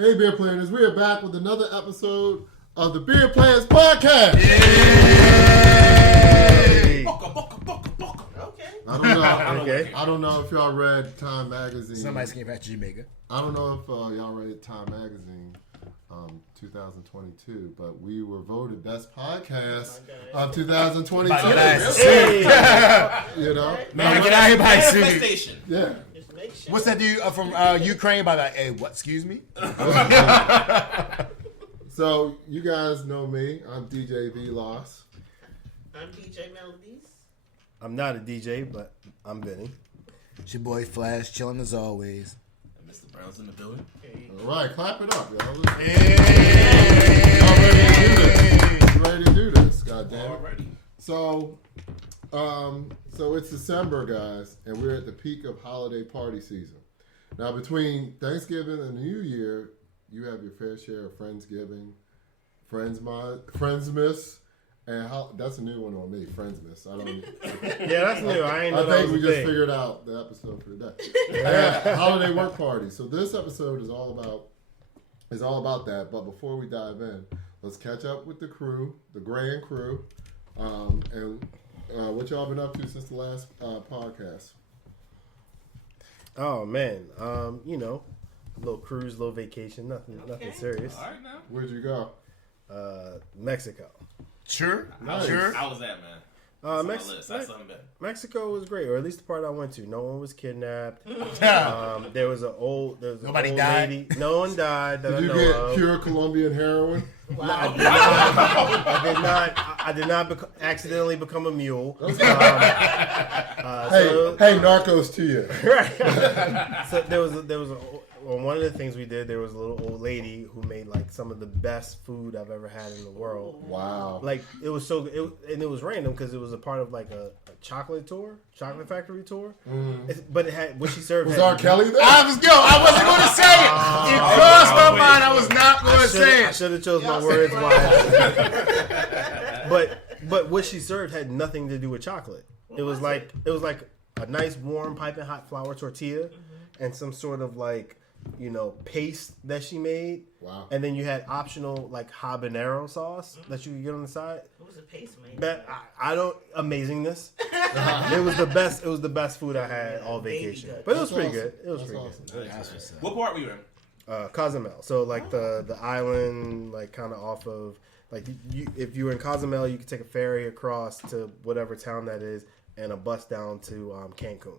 Hey, Beer Players, we are back with another episode of the Beer Players Podcast. Yay! Okay. I don't know if y'all read Time Magazine. Somebody's came back to Jamaica. I don't know if y'all read Time Magazine 2022, but we were voted best podcast of 2022. Hey. You know? Man, get out here by Manifestation. Yeah. Just make sure. What's that dude from Ukraine by that? Hey, what? Excuse me? So, you guys know me. I'm DJ V Loss. I'm DJ Melodies. I'm not a DJ, but I'm Benny. It's your boy Flash, chilling as always. And Mr. Brown's in the building. Hey. All right, clap it up, y'all. Hey. Y'all ready to do this? God damn it. Already. So it's December, guys, and we're at the peak of holiday party season. Now, between Thanksgiving and New Year, you have your fair share of Friendsgiving, Friendsmas, and that's a new one on me, Friendsmas. Yeah, that's new. I ain't know I that think was we a just thing. figured out the episode for today. Holiday work party. So this episode is all about that. But before we dive in, let's catch up with the crew, the grand crew, and what y'all been up to since the last podcast. Oh man, a little cruise, little vacation, nothing serious. All right now. Where'd you go? Mexico. Sure. Nice. Sure. How was that, man? That's on my list. That's something better. Mexico was great, or at least the part I went to. No one was kidnapped. There was Nobody old died? lady. No one died that Did I you know get of. pure Colombian heroin? I did not accidentally become a mule. Hey, narcos to you. Right. So one of the things we did, there was a little old lady who made like some of the best food I've ever had in the world. Wow. Like it was and it was random because it was a part of like a chocolate factory tour. But it had what she served. Was had, R. Kelly there? I wasn't going to say it. It crossed my mind. I was not going to say I it. should have chose my words wisely. But what she served had nothing to do with chocolate. It was like a nice warm piping hot flour tortilla and some sort of like paste that she made. Wow. And then you had optional like habanero sauce that you could get on the side. What was the paste made? That I don't amazingness. It was the best. It was the best food I had all vacation. But it was pretty good. It was pretty good. That's what's up. What part were you in? Cozumel. So like the island, like kind of off of like if you were in Cozumel, you could take a ferry across to whatever town that is, and a bus down to Cancun.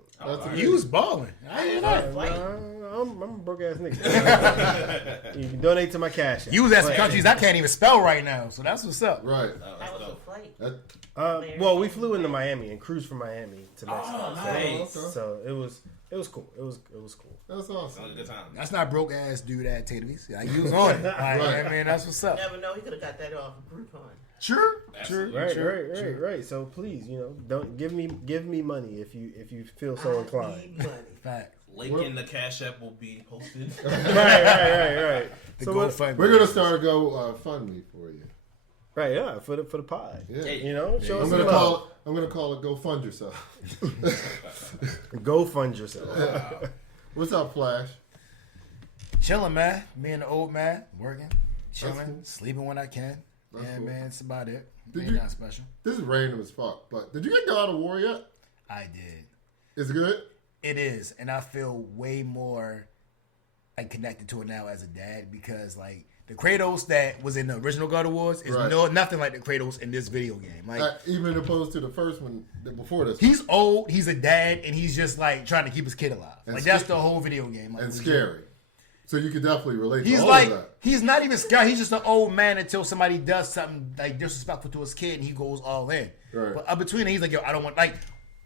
You was balling. I didn't know. I'm a broke ass nigga. You can donate to my cash app. You was at some countries I can't even spell right now, so that's what's up. Right. How was the flight? Well, we flew into Miami and cruised from Miami to Mexico. Nice. So it was cool. It was cool. That's awesome. Sounds like a good time. That's not broke ass dude at Tattoos. Like, you was on it. Like, I mean, that's what's up. Never know. He could have got that off of Groupon. Sure. Absolutely. Right. So please, don't give me money if you feel so inclined. Need money. Fact. Link in the Cash App will be posted. Right. The So GoFundMe. We're gonna start a GoFundMe for you. Right, yeah, for the pod. Yeah. Show I'm us gonna some love. call it Go Fund Yourself. Go fund yourself. What's up, Flash? Chilling, man. Me and the old man working, chilling, cool. sleeping when I can. That's Yeah, cool. man, it's about it. Did Ain't you- not special. This is random as fuck, but did you get God of War yet? I did. Is it good? It is, and I feel way more like connected to it now as a dad because like the Kratos that was in the original God of Wars is Right. nothing like the Kratos in this video game. Like Even opposed to the first one before this. he's old, he's a dad, and he's just like trying to keep his kid alive. And Like that's the whole video game. Like, and legit. scary. So you could definitely relate He's to all like of that. he's not even scared. He's just an old man until somebody does something like disrespectful to his kid, and he goes all in. Right. But between it, he's like, yo, I don't want like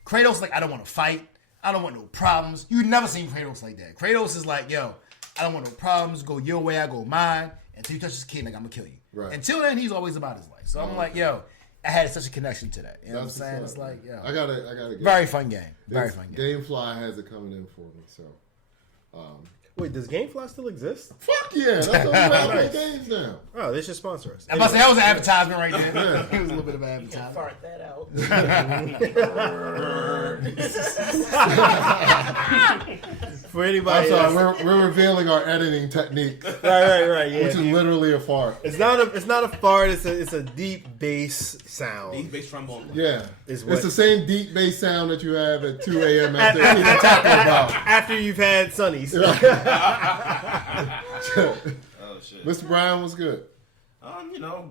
Kratos. Like I don't want to fight. I don't want no problems. You've never seen Kratos like that. Kratos is like, yo, I don't want no problems. Go your way, I go mine. Until you touch his kid, like I'm gonna kill you. Right. Until then, he's always about his life. So I'm like, yo, I had such a connection to that. You know That's what I'm saying? what's It's up, like, yo, I gotta get very fun game. Very fun game. Gamefly has it coming in for me, so. Wait, does GameFly still exist? Fuck yeah! That's what we have Nice. the games now. Oh, they should sponsor us. I'm about to say that was an advertisement right there. It was a little bit of an You can advertisement. fart that out. For anybody, I'm sorry, we're revealing our editing techniques, right, yeah. which is literally a fart. It's not a fart. It's a deep bass sound. Deep bass trombone. Yeah, Is it's what- the same deep bass sound that you have at 2 a.m. after eating Taco Bell. After you've had Sunnies. Oh shit. Mr. Brown was good.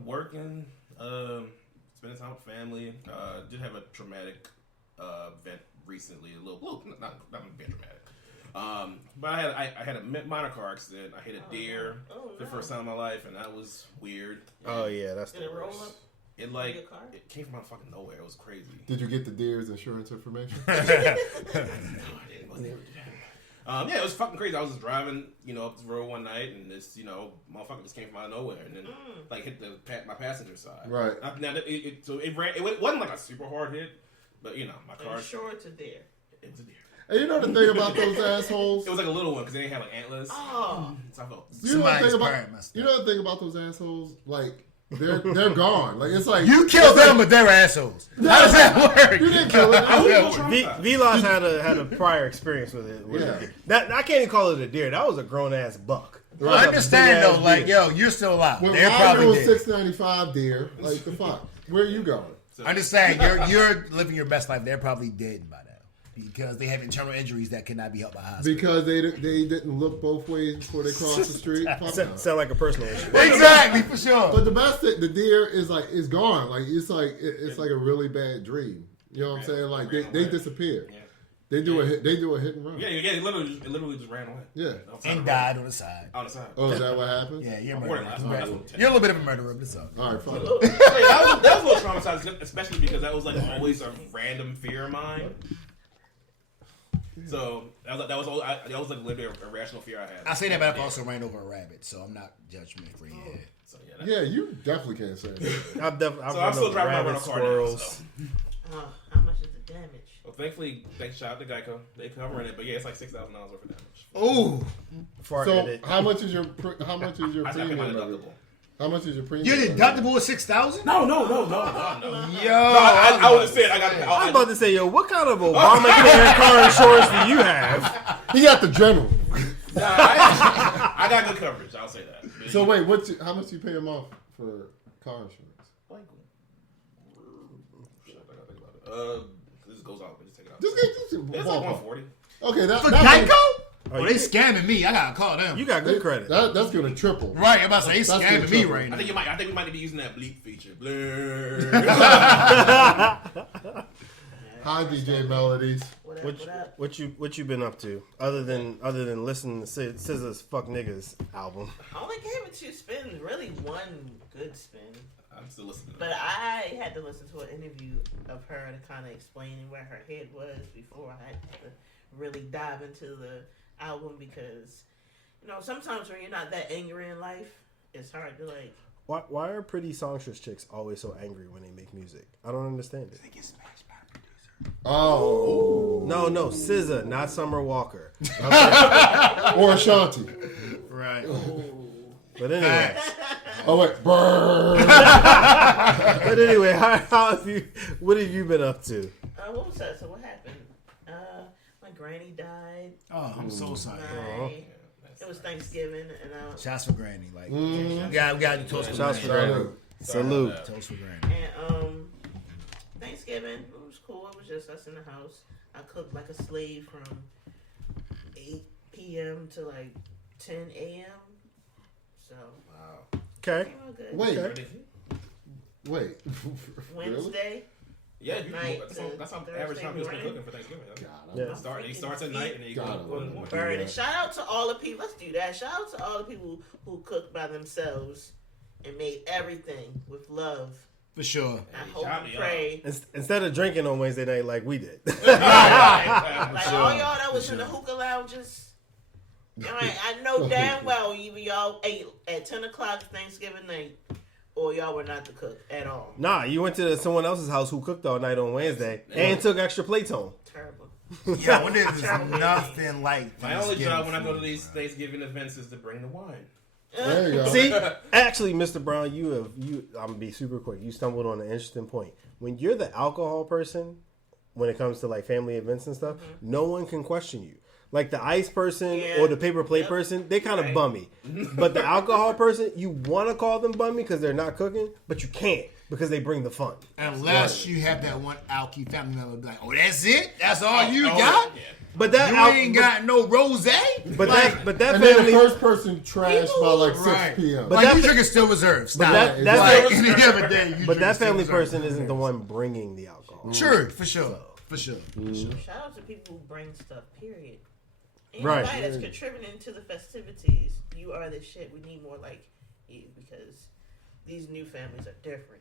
Working, spending time with family. Did have a traumatic event recently. A little not being dramatic. But I had a minor car accident. I hit a deer for the first time in my life, and that was weird. Oh yeah, that's Did the it roll worst. up? It your car? it came from out of fucking nowhere. It was crazy. Did you get the deer's insurance information? No, I didn't. Wasn't able to do that. Yeah, it was fucking crazy. I was just driving, up the road one night, and this, motherfucker just came from out of nowhere, and then hit my passenger side. Right. Now it ran. It wasn't like a super hard hit, but my car. Sure, it's a deer. It was a deer. And you know the thing about those assholes? It was like a little one because they didn't have like antlers. Oh, So I felt. You know the Somebody's thing about parent messed you up. know the thing about those assholes? Like they're gone. Like it's like You killed them, but they're assholes. How does that work? You didn't kill it. I was a little V- traumatized. Vilas had a prior experience with it. Yeah. That I can't even call it a deer. That was a grown ass buck. I understand though, Big-ass like, deer. you're still alive. When They're mine probably was dead. $6.95 deer, like the fuck. Where are you going? I'm just saying, you're living your best life. They're probably dead by now because they have internal injuries that cannot be helped by hospital. Because they didn't look both ways before they crossed the street. Fuck no. Sound like a personal issue. Exactly, for sure. But the best thing, the deer is gone. Like it's like a really bad dream. You know what I'm saying? Like they disappear. Yeah. They do a hit and run. Yeah. It literally just ran away. Yeah. And died on the side. On the side. Oh, is that what happened? Yeah, you're a I'm murderer. borderline. That's what You're a little bit of a murderer, but it's all. All right, fuck it. that was a little traumatizing, especially because that was like always a random fear of mine. So that was like literally a irrational fear I had. I say that, but I've also ran over a rabbit, so I'm not judgment free. Yeah. So Yeah, you definitely can't say that. I'm still driving my rental car now. So. how much is the damage? Well, thankfully, shout out to Geico. They covering it, but yeah, it's like $6,000 worth of damage. Oh, So how much is your I got to pay my premium? deductible. How much is your premium? your deductible is $6,000. No. Yo, I would have said I was about to say, yo, what kind of Obamacare car insurance do you have? He got the general. I got good coverage. I'll say that. But So wait, how much you pay a month for car insurance? Shit, I gotta think about it. This goes out, but just take it out. Just get It's like 140. Okay, For that Geico? Oh, they scamming me. I gotta call them. You got good credit. that's gonna triple. Right, I'm about to say they That's scamming me good right now. I think we might be using that bleep feature. Blur. Hi, DJ Melodies. What up? What you been up to other than listening to SZA's "Fuck Niggas" album? I only gave it 2 spins. Really, one good spin. I'm still listening. But I had to listen to an interview of her to kind of explaining where her head was before I had to really dive into the album because, sometimes when you're not that angry in life, it's hard to like. Why are pretty songstress chicks always so angry when they make music? I don't understand it. They get smashed by the producer. Oh, No, SZA, not Summer Walker. or Ashanti. Right. But anyway, Oh wait, burn. how have you? What have you been up to? What was that? So what happened? My granny died. Oh, I'm so sorry. It was Thanksgiving, and Shots for Granny. Like, we got to toast for Shouts for Granny. Granny. Salute. Toast for Granny. and Thanksgiving it was cool. It was just us in the house. I cooked like a slave from 8 p.m. to like 10 a.m. So Okay. came out good. Wait. Really? Wednesday. Yeah, you Night that's how to average time you spend Thursday cooking for Thanksgiving. Yeah. He starts at night and then you go in the morning. Burn it. Shout out to all the people. Let's do that. Shout out to all the people who cooked by themselves and made everything with love. For sure. I hope shout and me pray. Instead of drinking on Wednesday night like we did. Like all y'all that was in the hookah lounges. I know damn well either y'all ate at 10 o'clock Thanksgiving night or y'all were not to cook at all. Nah, you went to someone else's house who cooked all night on Wednesday and took extra plates home. Terrible. Yeah, when there's nothing like My only Thanksgiving job when I go to food, these man. Thanksgiving events is to bring the wine. There you go. See, actually, Mr. Brown, I'm gonna be super quick. You stumbled on an interesting point. When you're the alcohol person, when it comes to like family events and stuff, no one can question you. Like the ice person Yeah. or the paper plate Yep. person, they kind of Right. bummy. But the alcohol person, you want to call them bummy because they're not cooking, but you can't because they bring the fun. Unless you have that one alky family member be like, oh, that's it? That's all you Oh, got? yeah. But that You ain't got no rose? But that And family. then the first person trashed by like 6 Right. p.m. But Like, that you fa- drinking still reserve. Stop. that- Like, that- any other day, you But drinking that Still family Reserve. person isn't the one bringing the alcohol. Sure, for sure. For sure. Shout out to people who bring stuff, period. Right. Anybody that's contributing to the festivities, you are the shit. We need more like you because these new families are different.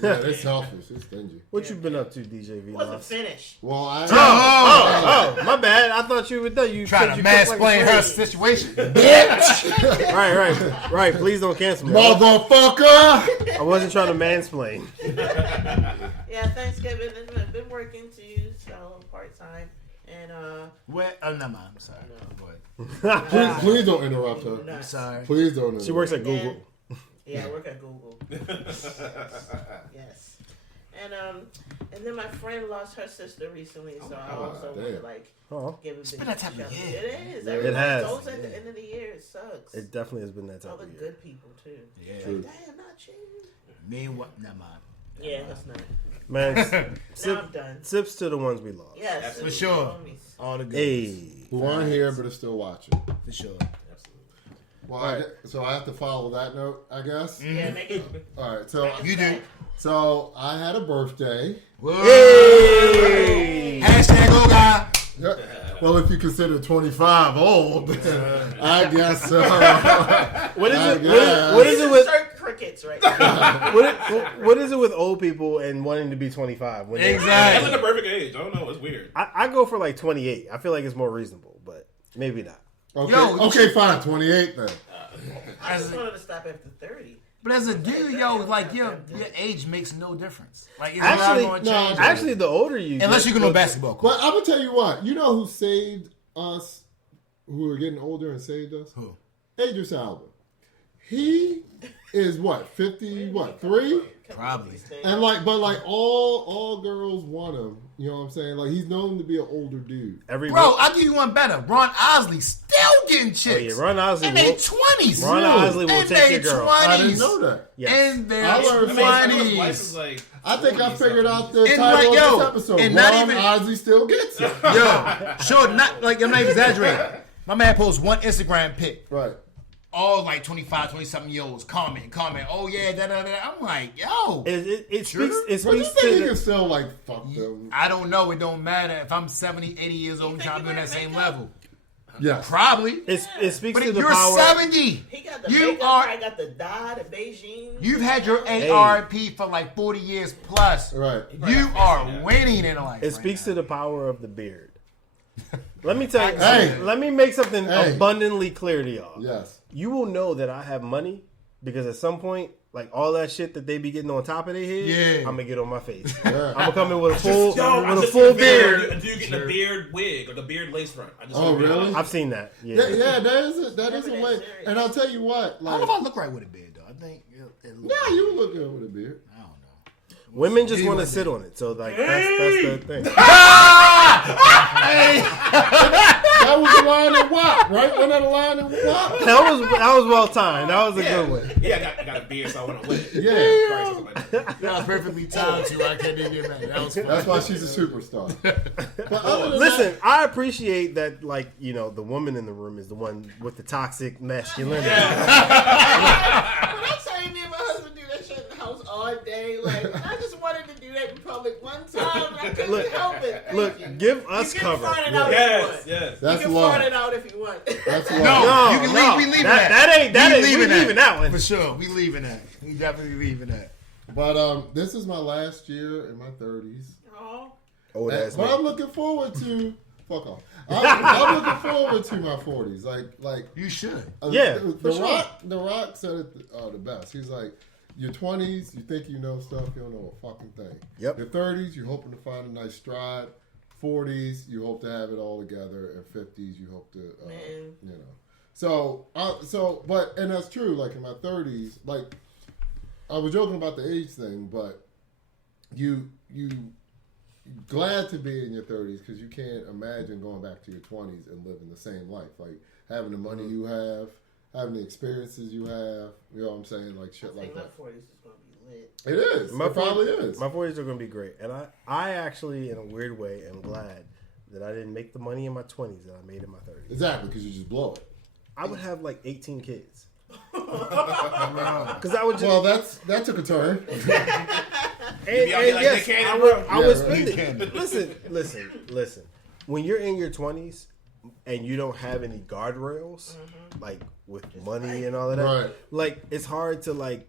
Yeah, they're selfish. It's stingy. What you been up to, DJ V? Wasn't finished. Well, I Oh, my bad. I thought you were done. You Trying said to you cooked like a mansplain her slave. situation. Right. Please don't cancel me. motherfucker. I wasn't trying to mansplain. Yeah, Thanksgiving. I've been working too, so part time. And What? Oh, no, I'm sorry. Go ahead. Please don't interrupt her. nuts. Sorry. Please don't interrupt. She works at Google. Yeah, I work at Google. Yes. And then my friend lost her sister recently, so I also want to damn. like Oh, give a big been that type of shout out. year. It is. Yeah. Everybody has. goes at the end of the year. It sucks. it definitely has been that All type the of year. good people too. Yeah. True. Damn, not you. Me and what? Never mind. Yeah, that's not. Man, Now I'm done. sips to the ones we lost. Yes, For sure. homies. All the good. Hey. Who aren't here but are still watching. For sure. Well, so I have to follow that note, I guess. Yeah, make it. All right. So You do. So I had a birthday. Whoa. Hey. Hashtag go guy. Yeah. Well, if you consider 25 old, I guess so. What is I it? guess. What is it with? Insert crickets right now. What is it with old people and wanting to be 25? When they- That's Exactly. like the perfect age. I don't know. It's weird. I go for like 28. I feel like it's more reasonable, but maybe not. Okay, Yo, okay, fine. 28 then. I just wanted to stop after 30. But as a dude, yo, like your age makes no difference. Like it's Actually, not going to change. Actually, the older you Unless get, you can know basketball. But I'm gonna tell you what. You know who saved us? Who are getting older and saved us? Who? Idris Elba. He is what 50? What 3? Probably. And but all girls want him. You know what I'm saying? Like he's known to be an older dude. Bro, I'll give you one better. Ron Osley still getting chicks. Oh, yeah, Ron Osley in will- their 20s. Ron Osley will in take their your girl. 20s. I didn't know that. Yes. In their I learned something. I mean, his wife 20s. is like I think I 40 figured out something. the And title like, yo, of this episode. and not Ron even- Osley still gets it. Yo, sure, not like I'm not exaggerating. My man posts one Instagram pic. Right. All like 25, 20-something year olds comment. Oh yeah, da da da. I'm like, yo, It Sure. speaks. It But you speaks think he to can still fuck them? I don't know. It don't matter if I'm 70, 80 years old. I'm trying to be on that same level. Yes. Probably. it speaks But to if the you're power. 70, He got the You makeup, are- I got the dye, the Beijing. you've had your ARP for like 40 years plus. Right. You are winning in life. It speaks to the power of the beard. Let me tell you. Hey. Let me make something Hey. abundantly clear to y'all. Yes. You will know that I have money because at some point, like all that shit that they be getting on top of their head, Yeah. I'm gonna get on my face. Yeah. I'm gonna come in with a full, Yo, with a full beard. Do you get the beard wig or the beard lace front? I just Oh, want to be really? honest. I've seen that. Yeah. Yeah, that is a Never that way. serious. And I'll tell you what, I don't know if I look right with a beard though. I think it looks yeah, you look good with a beard. I don't know. Women just He want to was sit on it, so like that's the thing. That was a line and wop, right? Wasn't that a line and wop? That was well timed. That was a good one. Yeah, I got a beard, so I want to win. Yeah. That was perfectly timed too. I can't even get mad. That was funny. That's why she's a superstar. But other than Listen, I appreciate that. Like the woman in the room is the one with the toxic masculinity. When I tell you, me and my husband do that shit in the house all day. Like, I just wanted to do that in public one time, and I couldn't Look, help it. Thank Look, you. give us You can cover. find it out if you Yes, want. yes. That's You can love. find it out if you want. That's No, love. you can leave. We leaving that. That ain't. We We leaving that one. for sure. We leaving that. We definitely leaving that. But this is my last year in my 30s. Oh, Oh, that's But me. I'm looking forward to fuck off. I'm looking forward to my 40s. Like You should. Yeah, the for sure. Rock. The Rock said it the best. He's like, your 20s, you think you know stuff, you don't know a fucking thing. Yep. Your 30s, you're hoping to find a nice stride. 40s, you hope to have it all together, and 50s, you hope to, Man. you know. But that's true. Like in my 30s, like I was joking about the age thing, but you glad to be in your 30s because you can't imagine going back to your 20s and living the same life. Like having the money you have, having the experiences you have. You know what I'm saying? Like shit like that. My 40s is going to be lit. It is. It probably is. My 40s are going to be great. And I actually, in a weird way, am glad that I didn't make the money in my 20s that I made in my 30s. Exactly, because you just blow it. I would have like 18 kids. Because I would just... Well, that took a turn. And yes, I would spend it. Listen. When you're in your 20s and you don't have any guardrails, like with money and all of that, Right. like it's hard to like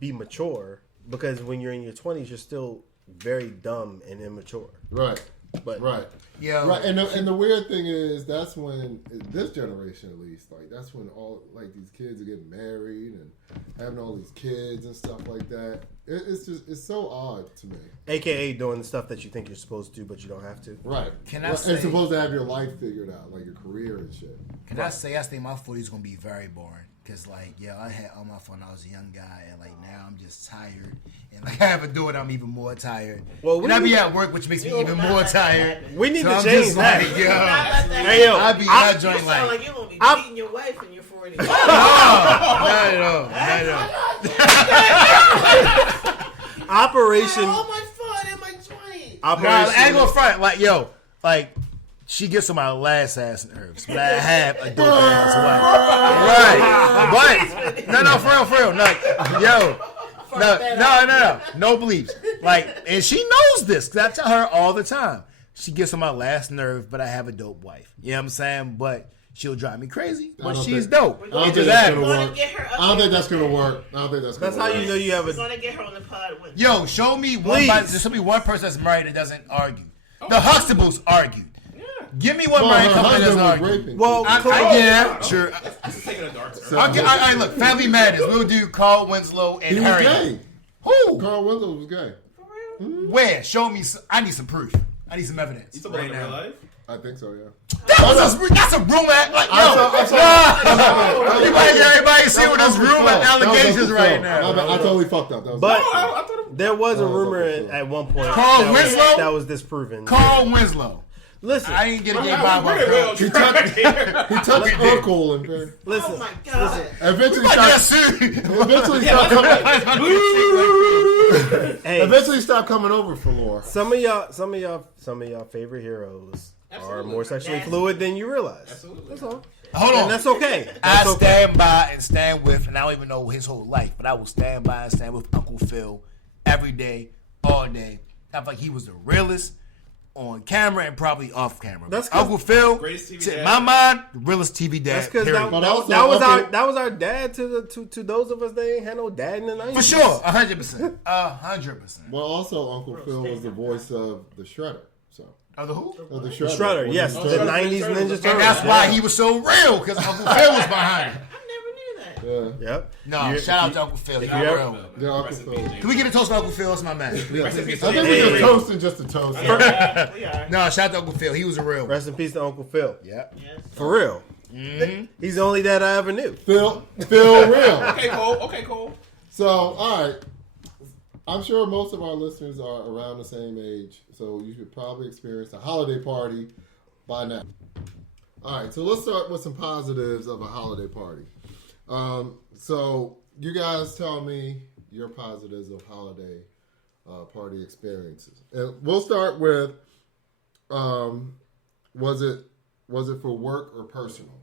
be mature because when you're in your 20s, you're still very dumb and immature. Right. But Right. Yeah. Right. And the weird thing is that's when this generation at least, like that's when all like these kids are getting married and having all these kids and stuff like that. It's so odd to me. AKA doing the stuff that you think you're supposed to, but you don't have to. Right. Can I And say- supposed to have your life figured out, like your career and shit. Can I say I think my 40s is gonna be very boring? Cause like I had all my fun when I was a young guy, and like now I'm just tired, and like I have to do it, I'm even more tired. Well, and I be at work, which makes me even more tired. We need So to I'm change just that. like, yo, Hey, yo, I be You that joint sound like, like you're going to be I'm- beating your wife in your 40s. not at all. Operation. All my fun in my 20s. Nah, I ain't gonna front. Like, yo, like, she gets on my last ass nerves, but I have a dope ass wife. Right. But, no, for real. No, yo. No beliefs. Like, and she knows this, because I tell her all the time. She gets on my last nerve, but I have a dope wife. You know what I'm saying? But she'll drive me crazy, but she's dope. I don't It think just that's happens. gonna work. Get her up I don't think there. that's gonna work. That's how you know you have We're a. going to get her on the pod with Yo, show me one person that's married that doesn't argue. Oh. The Huxtables argued. Give me one Well, married her couple that doesn't husband was argue. raping. Well, Yeah, sure. This is taking a dark turn. So- I look, Family Matters. We'll do Carl Winslow and he was Harry. gay. Who? Carl Winslow was gay. For real? Where? Show me. I need some proof. I need some evidence. You talking about in real life? I think so, yeah. That's a rumor. Like, everybody see what this rumor allegations right now. I totally fucked up. That was But I thought it there was a Oh, rumor okay. at one point Carl that was- Winslow? that was disproven. Carl Winslow. Listen, I didn't get a gay We're vibe pretty off well Carl. tracked here. He touched Uncle and listen. Oh my God. eventually Like, stopped. yes, sir. Hey, Eventually stopped coming over for Laura. some of y'all favorite heroes are Absolutely. more sexually That's- fluid than you realize. Absolutely. That's all. Hold And on. that's okay. I That's okay. stand by and stand with, and I don't even know his whole life, but I will stand by and stand with Uncle Phil every day, all day. I feel like he was the realest on camera and probably off camera. That's 'cause- Uncle Phil, Greatest TV to dad. my mind, the realest TV dad. That's because period. But also, that was Uncle- our dad to those of us that ain't had no dad in the 90s. For sure, 100%. 100%. Well, also Uncle Phil was the voice of the Shredder. So Of the who? of the Shredder. Shredder, When yes, he the was Shredder. 90s Ninja Turtles. And that's why he was so real, because Uncle Phil was behind it. I never knew that. Yeah. Yep. No, You- shout out to Uncle Phil. He's you ever- real. Yeah, Uncle Rest in Phil. peace, James. Can we get a toast to Uncle Phil? That's my man. Yeah. I Rest in peace, think James. we're just toasting just to toast. We are. No, shout out to Uncle Phil. He was a real one. Rest in peace to Uncle Phil. Yeah. Yes. For real. He's the only dad I ever knew. Phil real. Okay, Cole. Okay, Cole. So, all right. I'm sure most of our listeners are around the same age, so you should probably experience a holiday party by now. All right, so let's start with some positives of a holiday party. So you guys tell me your positives of holiday party experiences, and we'll start with was it for work or personal?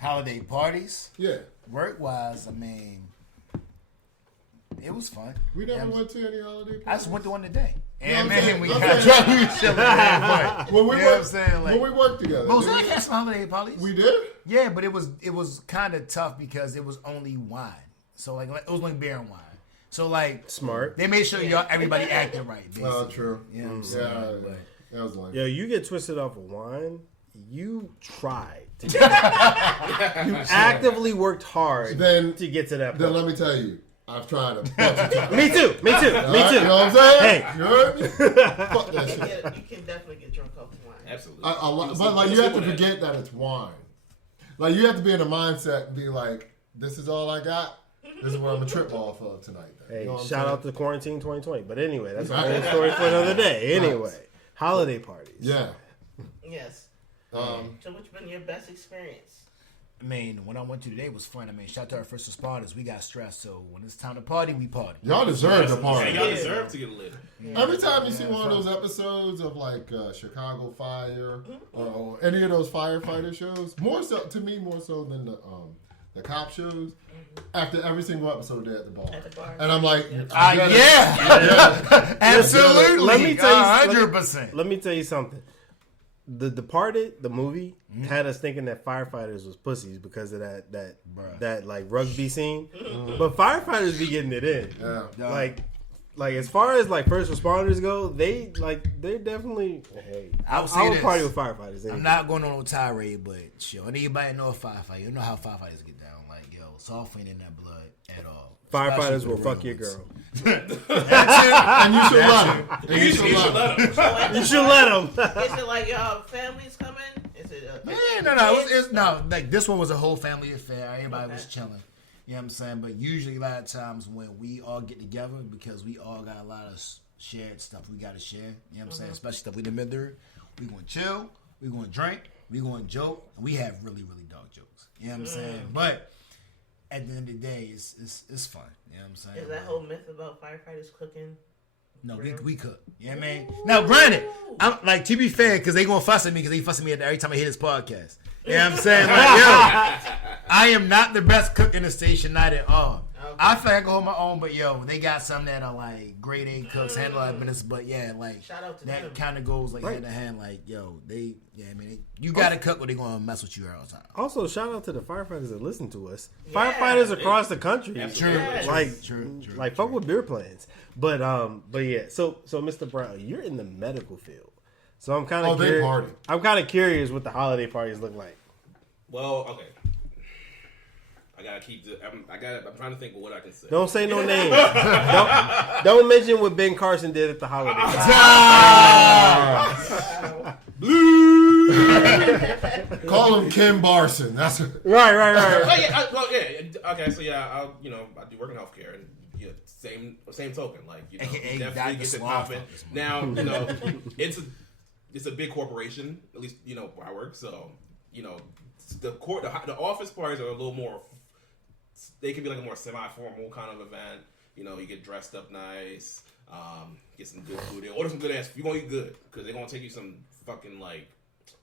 Holiday parties, Yeah, work wise, I mean, it was fun. we never Yeah, went to any holiday parties. I just went to one today. And No, I'm man, saying- we I'm got saying- drunk. We was chilling. But, When we you know worked, what I'm saying? Like, when we worked together. but was did like we- had some holiday parties. we did? Yeah, but it was kind of tough because it was only wine. So like it was only beer and wine. So like Smart. they made sure everybody acted right. Basically. Oh, true. You know what I'm saying? Yeah, But- that was lame. Yo, you get twisted off of wine. You tried. You actively worked hard Then- to get to that Then point. let me tell you, I've tried a bunch of times. Me too. Me too. All Me right, too. You know what I'm saying? Hey. You heard me? Fuck that shit. You can definitely get drunk off wine. Absolutely. But like, you have to forget that it's wine. Like, you have to be in the mindset and be like, this is all I got. This is what I'm gonna trip off of tonight. Then. Hey, You know what I'm shout saying? out to quarantine 2020. But anyway, that's a whole story for another day. Anyway, holiday parties. Yeah. Yes. Um, So what's been your best experience? I mean, what I went to today was fun. I mean, shout out to our first responders. We got stressed, so when it's time to party, we party. y'all deserve the Yeah, party. y'all deserve to get lit. Every time you see one of those episodes of like Chicago Fire or any of those firefighter shows, more so to me, more so than the cop shows. After every single episode, they're at the bar, and I'm like, Yeah, absolutely. Let me tell you, 100%. Let me tell you something. The Departed, the movie, had us thinking that firefighters was pussies because of that like rugby scene. But firefighters be getting it in. Yeah. Like as far as like first responders go, they're definitely. Hey, I would say I would this. party with firefighters. Anyway. I'm not going on no tirade, but sure, anybody know a firefighter? You know how firefighters get down. Like, yo, soft ain't in that blood at all. Firefighters Especially will the fuck real your ones. girl. And you should let them. You should let them. You should let them. Is it like y'all families coming? Is it? Yeah, no. It's no. Like this one was a whole family affair. Everybody was chilling. You know what I'm saying? But usually a lot of times when we all get together, because we all got a lot of shared stuff we got to share. You know what I'm saying? Especially stuff we done through. We going to chill. We going to drink. We going to joke. And we have really, really dark jokes. You know what I'm saying? But at the end of the day, it's fun. You know what I'm saying? Is that whole myth about firefighters cooking? No, we cook. You know what I mean? Now, granted, I'm like, to be fair, because they going to fuss at me because they fuss at me every time I hear this podcast. You know what I'm saying? Like, yo, I am not the best cook in the station, not at all. Okay. I feel like I can hold my own, but yo, they got some that are like grade A cooks, handle our business, but yeah, like shout out to that kind of goes like right. hand in hand. Like, yo, you got to cook or they going to mess with you all the time. Also, shout out to the firefighters that listen to us. Yeah. Firefighters across the country. True. Like fuck with beer plans. But yeah. So Mr. Brown, you're in the medical field. So I'm kind of curious. Party. I'm kind of curious what the holiday parties look like. Well, okay. I gotta keep. I'm trying to think of what I can say. Don't say no names. don't mention what Ben Carson did at the holiday. Call him Kim Barson. That's right. Oh, yeah. Okay, so yeah, I do work in healthcare, and same token, like you definitely get it popping. Now it's a big corporation, at least where I work. So the office parties are a little more. They can be like a more semi-formal kind of event. You get dressed up nice, get some good food. Order some good ass. You're gonna eat good because they're gonna take you some fucking like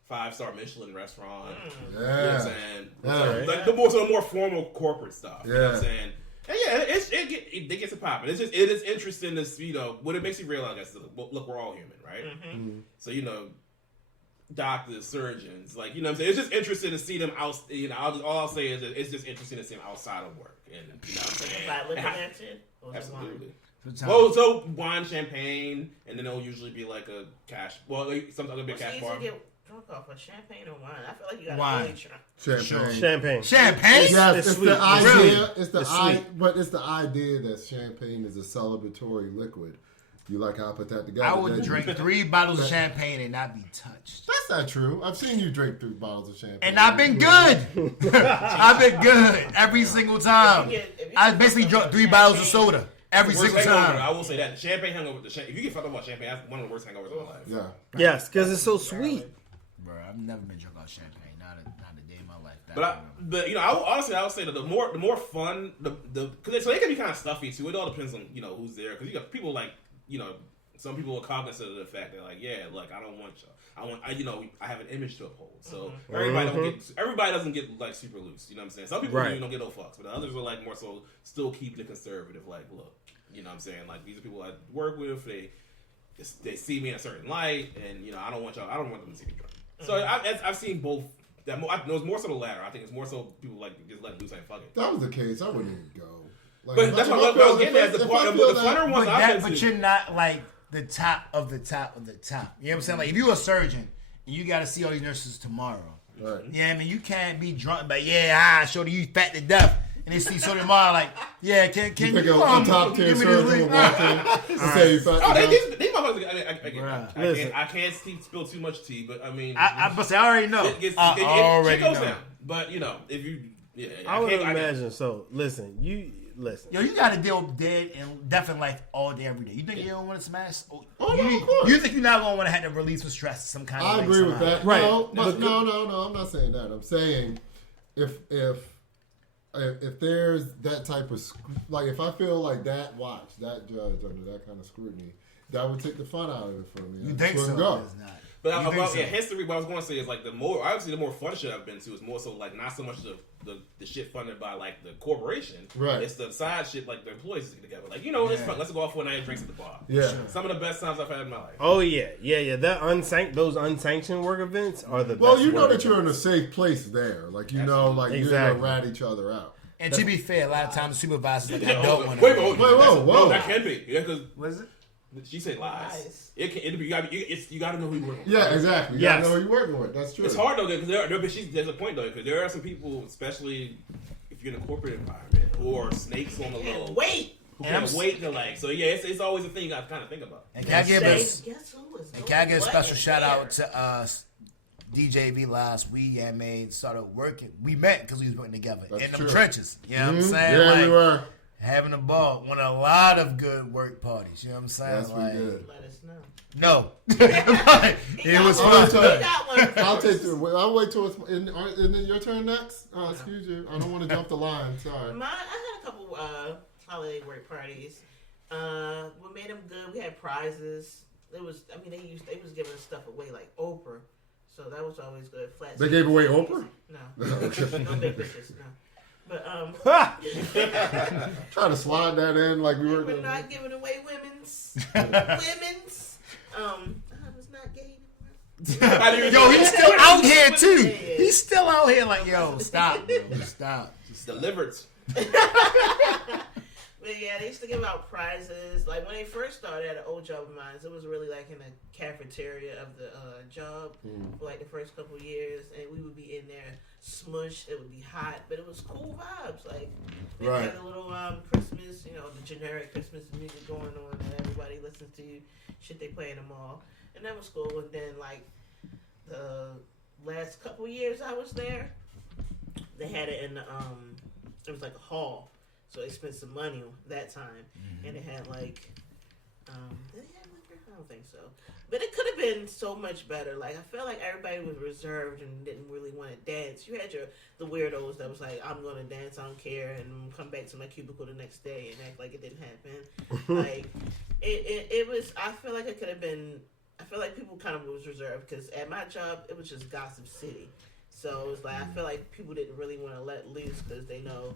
5-star Michelin restaurant. Yeah. You know what I'm saying? Yeah. Like the more formal corporate stuff. Yeah. You know what I'm saying? And yeah, it gets it popping. It is interesting to see what it makes you realize. Look, we're all human, right? Mm-hmm. So doctors, surgeons, like what I'm saying. It's just interesting to see them out. All I'll say is that it's just interesting to see them outside of work, and what I'm saying. Like looking at you. Absolutely. Well, so wine, champagne, and then it'll usually be like a cash. Well, sometimes it'll be a cash bar. Get drunk off of champagne or wine. I feel like you got really drunk. Champagne. Champagne? Yes, it's sweet. the idea. Really? It's the idea that champagne is a celebratory liquid. You like how I put that together? I would drink 3 bottles of champagne and not be touched. That's not true. I've seen you drink 3 bottles of champagne. And I've been good. I've been good every single time. I basically drunk 3 bottles of soda every single time. I will say that. Champagne hangover. If you get fucked up about champagne, that's one of the worst hangovers of my life. Yeah. Yes, because it's so sweet. Bro, I've never been drunk on champagne. Not a day in my life. But I would say that the more fun because they can be kind of stuffy too. It all depends on who's there because you got people like. Some people are cognizant of the fact that like, yeah, like I don't want you. I have an image to uphold. So everybody doesn't get like super loose. You know what I'm saying? Some people don't get no fucks, but others are like more so still keeping it conservative. Like, look, you know what I'm saying? Like these are people I work with. They see me in a certain light, and I don't want them to see me drunk. So I've seen both. That it's more so the latter. I think it's more so people like just let loose and fuck it. That was the case. I wouldn't even go. Like, But that's what I was getting at. The funner ones I've been But to. you're not like the top of the top of the top. You know what I'm saying? Like if you're a surgeon and you got to see all these nurses tomorrow. Right. Yeah, I mean you can't be drunk, but shorty, you fat to death. And they see shorty tomorrow, like, yeah, can you you think a top 10 surgeon would walk in and say you fat? Oh, these motherfuckers. I can't spill too much tea, but I mean, I already know. It already goes know. down. But if you, I would imagine. So listen, you listen. Yo, you got to deal with dead and death in life all day, every day. You think you don't want to smash? Oh, no, of course. You think you're not going to want to have to release with stress some kind of I way agree with somehow. that. Right. No, I'm not saying that. I'm saying if there's that type of like, if I feel like that judge under that kind of scrutiny, that would take the fun out of it for me. You I think just so? wouldn't go. It's not. But You think so? history. What I was going to say is like the more fun shit I've been to is more so like not so much the shit funded by like the corporation. Right. It's the side shit like the employees get together. Like it's fun. Let's go out for a night of drinks at the bar. Yeah. Some of the best times I've had in my life. Oh yeah. That those unsanctioned work events are the best. Well, you know work that you're in a events. safe place there. Like, you know, Absolutely. like you're Exactly. going to rat each other out. And to be fair, a lot of times supervisors like, I Yeah, don't want wait, to. whoa. No, that can be. Yeah, because What is it? she said lies. Lies. You got to know who you're working with. Yeah, exactly. You Yes. gotta know who you're working with. That's true. It's hard though because there's a point though because there are some people, especially if you're in a corporate environment, who are snakes on the Can't low. wait. Who And can't wait to like. So yeah, it's always a thing you got to kind of think about. And can I give Guess who is And can I give a doing special what shout and out to DJ V last week and started working. We met because we was working together That's in the true. trenches. You know what I'm Mhm. saying? Yeah, like, we were. having a ball. Won a lot of good work parties. You know what I'm saying? Yes, we like, did. Let us know. No. it was I'll fun. tell you. He got one first. I'll take the. I'll wait till it's. Isn't it your turn next? Oh, excuse you. I don't want to jump the line. Sorry. I had a couple holiday work parties. We made them good. We had prizes. They was giving us stuff away like Oprah, so that was always good. Flat. They gave away Oprah? No, no big bitches. No, but Trying to slide that in like we were. we're not giving away women's. I was not gay anymore. Yo, he's still out here too. He's still out here like, yo, stop, bro. Stop. It's delivered. But yeah, they used to give out prizes. Like when they first started at an old job of mine, it was really like in the cafeteria of the job for like the first couple of years, and we would be in there smushed. It would be hot, but it was cool vibes. Like they Right. had a little Christmas, the generic Christmas music going on that everybody listens to. Shit they play in the mall, and that was cool. And then like the last couple of years I was there, they had it in the it was like a hall. So they spent some money on that time, and it had like, did they have liquor? I don't think so. But it could have been so much better. Like I felt like everybody was reserved and didn't really want to dance. You had the weirdos that was like, I'm gonna dance, I don't care, and come back to my cubicle the next day and act like it didn't happen. Like it was. I feel like it could have been. I feel like people kind of was reserved because at my job it was just Gossip City. So it was like I feel like people didn't really want to let loose because they know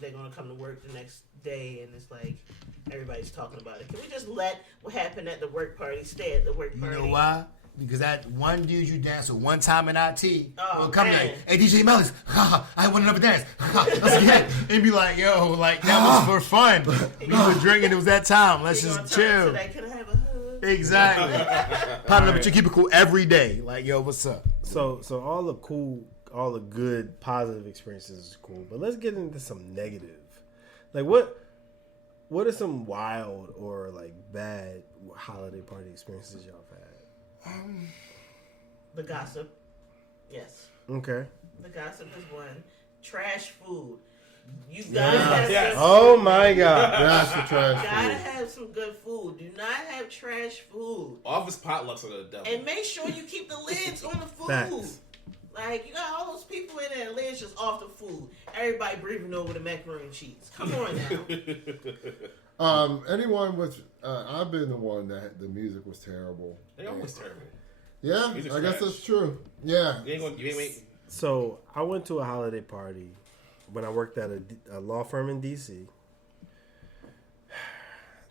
they're gonna come to work the next day, and it's like everybody's talking about it. Can we just let what happened at the work party stay at the work You party? know why? Because that one dude you danced with one time in IT will come man. like, hey DJ Mellis, I want another dance. Let's get it. And be like, yo, like that was for fun. We were drinking, it was that time. Let's They gonna just turn to chill. that, can I have a hug? Exactly. Popping up at your cubicle every day. Like, yo, what's up? So all the good positive experiences is cool, but let's get into some negative. Like what are some wild or like bad holiday party experiences y'all have had? The gossip. Yes. Okay. The gossip is one. Trash food. You gotta have Yes. some, Oh my god. That's the trash gotta food. have some good food. Do not have trash food. Office potlucks are the devil. And make sure you keep the lids on the food. Facts. Like, you got all those people in there, lids just off the food. Everybody breathing over the macaroni and cheese. Come on now. Anyone with I've been the one that the music was terrible. They always terrible. Yeah, Music's I guess trash. that's true. Yeah. You ain't So I went to a holiday party when I worked at a law firm in DC.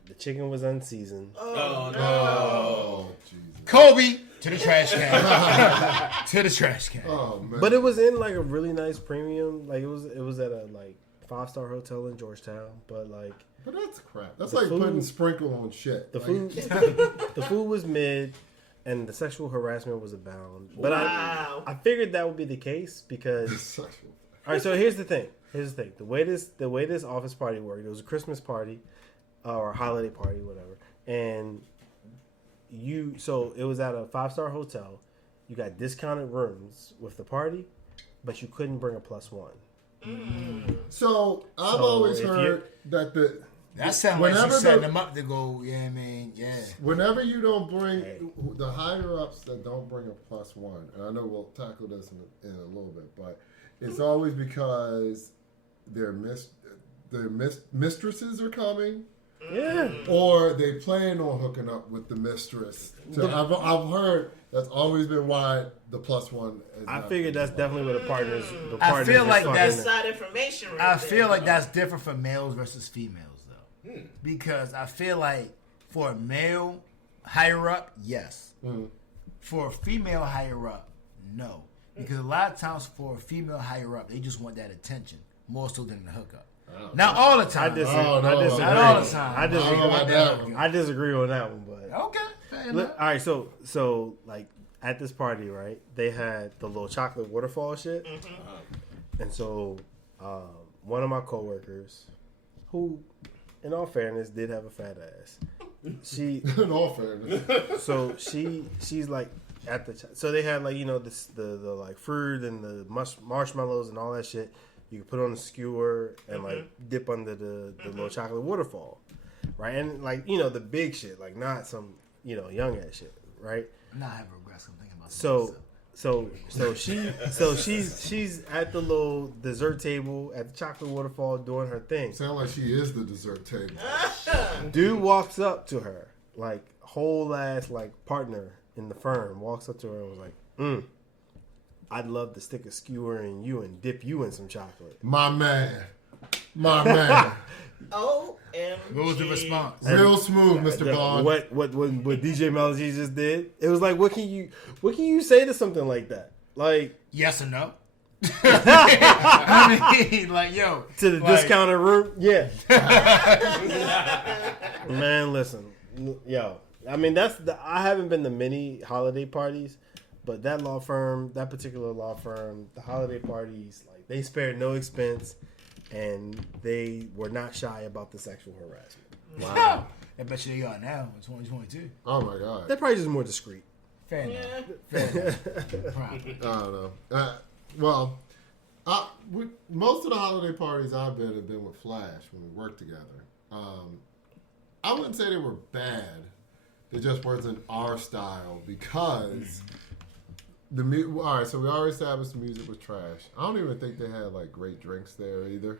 The chicken was unseasoned. Oh, no. Oh, Jesus. Kobe to the trash can. To the trash can. Oh man. But it was in like a really nice premium. Like it was at a like 5-star hotel in Georgetown. But like But that's crap. That's The like food- putting sprinkle on shit. the Like, food, the food was mid, and the sexual harassment was abound. But Wow. I figured that would be the case because sexual. all right. So here's the thing. The way this office party worked, it was a Christmas party or a holiday party, whatever. And so it was at a 5-star hotel. You got discounted rooms with the party, but you couldn't bring a +1. So I've So always if heard That sounds like whenever she's setting them up to go. Yeah, I mean, yeah. Whenever you don't bring the higher ups that don't bring a +1, and I know we'll tackle this in a little bit, but it's always because their mistresses are coming. Yeah. Or they plan on hooking up with the mistress. So I've heard that's always been why the +1 is I not figured that's definitely where the partners. I feel like that's inside information. Right I there. feel like that's different for males versus females, though, because I feel like for a male higher up, yes. For a female higher up, no, because a lot of times for a female higher up, they just want that attention more so than the hookup. Not all the time. I disagree. Oh, no, I disagree. Not all the time. I disagree. I don't know about that one. I disagree on that one, but Okay, fair enough. all right. So like at this party, right? They had the little chocolate waterfall shit, and so one of my coworkers, who, in all fairness, did have a fat ass. She, in all fairness. so she's like at the so they had like the like fruit and the marshmallows and all that shit. You can put on the skewer and like dip under the little chocolate waterfall, right? And like the big shit, like not some young ass shit, right? I'm not having regrets. I'm thinking about So she's at the little dessert table at the chocolate waterfall doing her thing. Sound like she is the dessert table. Dude walks up to her, like whole ass like partner in the firm, walks up to her and was like, I'd love to stick a skewer in you and dip you in some chocolate. My man. OMG. What was the response? Real smooth, Mr. Bond. What DJ Melody just did? It was like, what can you say to something like that? Like Yes or no? I mean, like, yo, to the like, discounted room? Yeah. Man, listen, yo. I mean, I haven't been to many holiday parties. But that particular law firm, the holiday parties, like they spared no expense, and they were not shy about the sexual harassment. Wow. I bet you they are now in 2022. Oh my God. They're probably just more discreet. Fair enough. Fair enough. Right. I don't know. Most of the holiday parties I've been have been with Flash when we worked together. I wouldn't say they were bad. They just wasn't our style because all right, so we already established the music was trash. I don't even think they had like great drinks there either.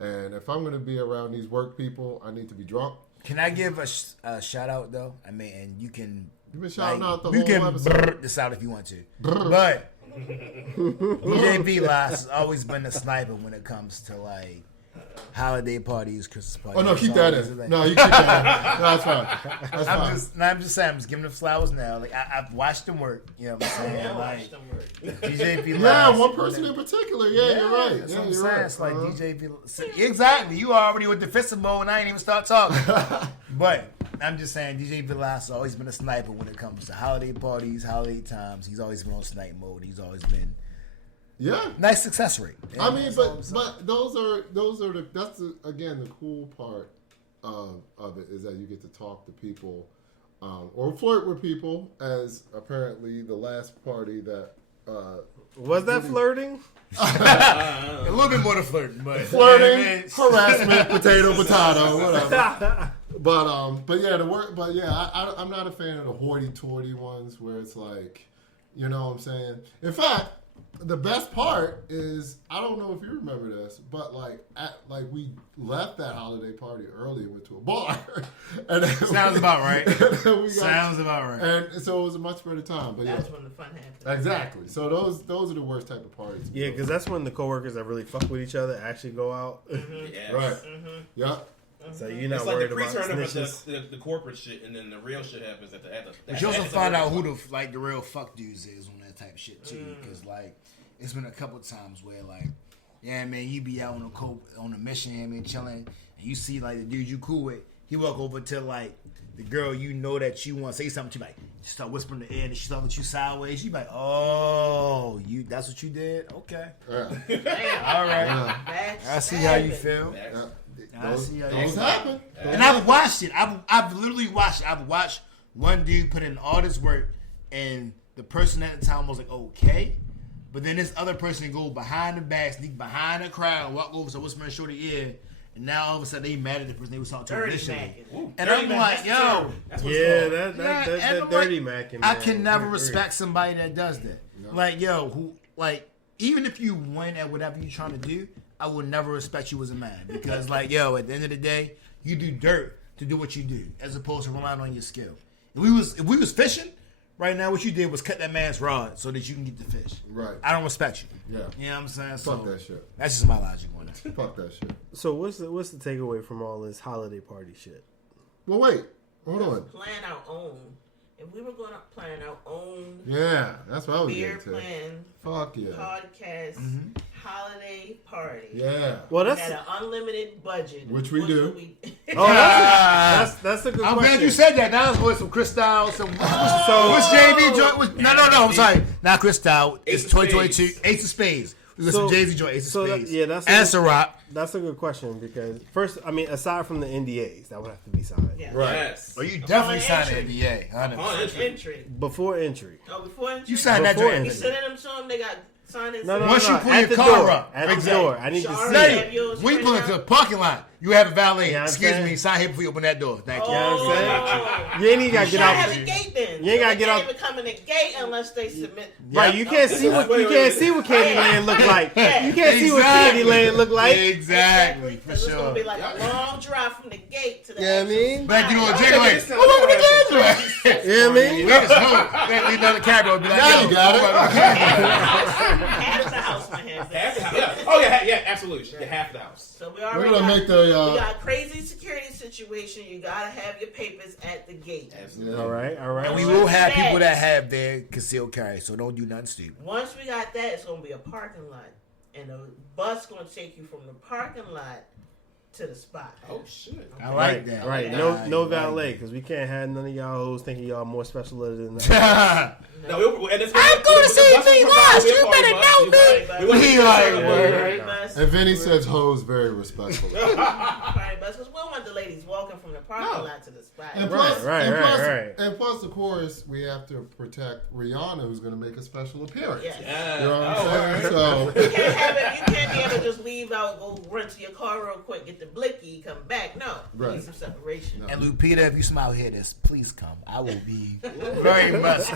And if I'm going to be around these work people, I need to be drunk. Can I give a shout out though? I mean, and you can. You've been shouting out the you whole can episode. brr this out if you want to. But DJ V-Lice has always been a sniper when it comes to like holiday parties, Christmas parties. Oh no, keep It's that always in. like- No, you keep that in. No, that's fine. That's fine. I'm just saying, I'm just giving them flowers now. Like I've watched them work. You know what I'm saying? I Like watched them work. DJ V-Lice. Yeah, one person in particular. Yeah, you're right. That's Yeah, what I'm you're saying. right. It's like Uh-huh. DJ V-Lice. Exactly. You already with defensive mode and I ain't even start talking. But I'm just saying DJ V-Lice has always been a sniper when it comes to holiday parties, holiday times. He's always been on snipe mode. He's always been Yeah. nice success rate. Yeah, I mean, that's all I'm but saying. those are again the cool part of it is that you get to talk to people or flirt with people. As apparently the last party that Was that flirting? A little bit more than flirting, but flirting, harassment, potato, whatever. But yeah, I'm not a fan of the hoity-toity ones where it's like, you know what I'm saying. In fact, the best part is, I don't know if you remember this, but we left that holiday party early and went to a bar. And then Sounds about right. and Sounds about right. And so it was a much better time. But That's when the fun happens. exactly. So those are the worst type of parties. Yeah, because that's when the coworkers that really fuck with each other actually go out. Yeah. Right. Yeah. So you're not It's like worried the about pre-tournament, snitches. the corporate shit, and then the real shit happens at the But you also find out who the real fuck dudes is on that type of shit too, because like it's been a couple of times where like, yeah man, you be out on a mission, I mean chilling, and you see like the dude you cool with, he walk over to like the girl you know that you want to say something to, like start whispering in the ear, and she start with you sideways. You be like, oh, that's what you did, okay, Yeah. all right, Yeah. I see how you feel. Yeah. I see how you Those feel. happen. And I've watched it. I've literally watched it. I've watched one dude put in all this work, and the person at the time was like, okay. But then this other person go behind the back, sneak behind the crowd, walk over to whisper in shorty ear, and now all of a sudden they mad at the person they was talking to Dirty initially. macking. And I'm like, yo, That's what it's Yeah, called. that and I'm dirty like, macking. I man. can never agree. respect somebody that does that. No. Like, yo, who, like, even if you win at whatever you're trying to do, I will never respect you as a man because, like, yo, at the end of the day, you do dirt to do what you do, as opposed to relying on your skill. If we was fishing right now, what you did was cut that man's rod so that you can get the fish. Right. I don't respect you. Yeah. You know what I'm saying? Fuck So that shit. that's just my logic on it. Fuck that shit. So what's the takeaway from all this holiday party shit? Well, wait. Hold on. Plan our own. If we were going to plan our own Yeah, that's what I was beer getting to. plan, Fuck yeah. podcast, holiday party. Yeah. Well, We that's had an unlimited budget. Which we What do. would we- oh, that's a good I'm question. glad you said that. Now it's with some Cristal, some So- what's JV joint? No. I'm sorry. Not Cristal. It's Ace of 2022. Spades. Ace of Spades. We got So- some Jay-Z joint. Ace of so that- Spades. yeah, that's and a- Ciroc. That's a good question because first, I mean, aside from the NDAs that would have to be signed Yeah. Right. Yes. Oh, you definitely Upon signed an entry. NDA. 100%. Upon entry. Entry. before entry. Oh, before entry? You signed that Before joint. You entry. sending them to them? They got signed and No, sent? Once you pull at your the car door, up. at the Okay. door, I need to Sorry. see Say, Have yours we right pull now? into the parking lot. You have a valet. Yeah, I'm Excuse saying. me. Sign here before you open that door. Thank you. You know what I'm saying? Oh. You ain't even gotta You get gotta out. have a gate then. You ain't gotta They get can't out- even come in the gate unless they submit. Right, you can't see what you can't see what Candyland look like. Yeah. You can't see what Exactly. Candyland look like. Exactly. For Because it's gonna sure. be like a long drive from the gate to the. Yeah, I actual mean? Back you know spot. a jiggle like, this oh, sounds look like at the guys. You know what I mean? Leave another camera. Be like, Now yo, you got it. Half the house might have that. Half the house. Yeah. Oh yeah, absolutely. Yeah, half the house. So we We're already gonna got, make the. we got a crazy security situation. You gotta have your papers at the gate. Absolutely. All right, all right. And we will have people that have their concealed carry, so don't do nothing stupid. Once we got that, it's gonna be a parking lot, and the bus gonna take you from the parking lot to the spot. Oh shit. I like Right, that. right. Yeah, No I valet like because we can't have none of y'all hoes thinking y'all more special than that. that. No, and it's I'm going to see me last. You better know me. He like, Party word. bus. And Vinny says hoes very respectfully. Party bus, because we don't want the ladies walking from the parking No. lot to the spot. And Right, plus, right, and right, plus, right. and plus, of course, we have to protect Rihanna, who's going to make a special appearance. Yes. Yeah. You know what Oh, I'm saying? You can't have it. You can't be able to just leave out, go run to your car real quick, get the blicky, come back. No, you Right. need some separation. No. And Lupita, if you smile hear this, please come. I will be very much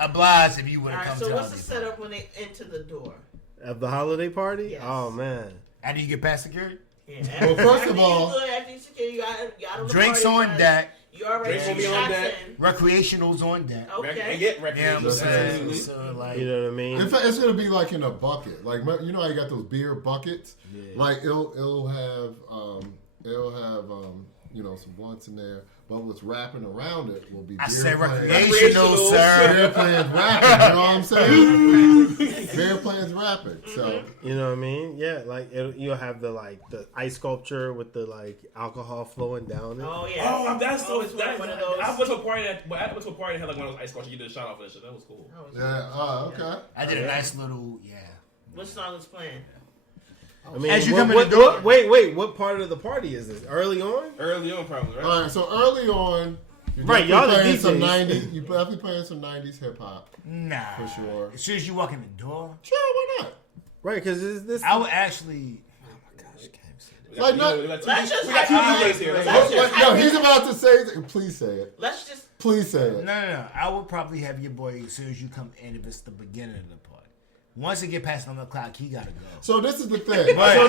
obliged if you would All have right. come So to what's the us. setup when they enter the door? Of the holiday party? Yes. Oh man. How do you get past security? Yeah. Well, first of After all- you good, after you secure, you got on the Drinks party on bus, deck, You already Drinks will two be on shots deck. in. recreationals on deck. Okay. And get You know what I'm recreational. saying? Absolutely. So, like, You know what I mean? In fact, it's gonna be like in a bucket. Like you know how you got those beer buckets. Yeah. Like it'll have you know some blunts in there, but what's wrapping around it will be I beer said plans. recreational, sir. Beer plans rapping. You know what I'm saying? Beer plans rapping. So You know what I mean? Yeah, like you'll have the ice sculpture with the alcohol flowing down it. Oh yeah. Oh, that's so. Always want one of those. I went to a party that had like one of those ice sculptures. You did a shot off of that shit. That was cool. That was- yeah. Okay. I did a nice little, What song is playing? I mean, As you what, come in what, the door- what- wait, what part of the party is this? Early on? Early on, probably, right? All right. So early on, you're Right, definitely y'all the playing some DJs. '90s. You're definitely playing some '90s hip hop. nah. For sure. As soon as you walk in the door, Sure, why not? Right, because this. I would actually. Oh my gosh, can't say that. We got- Like, you not- know, we got two- Let's just we got two have- DJs here. let's Let's just go. have- No, he's about to say it. Please say it. Let's just. Please say it. No. I would probably have your boy as soon as you come in if it's the beginning of the party. Once it get past 11 o'clock, he gotta go. So this is the thing. Right. So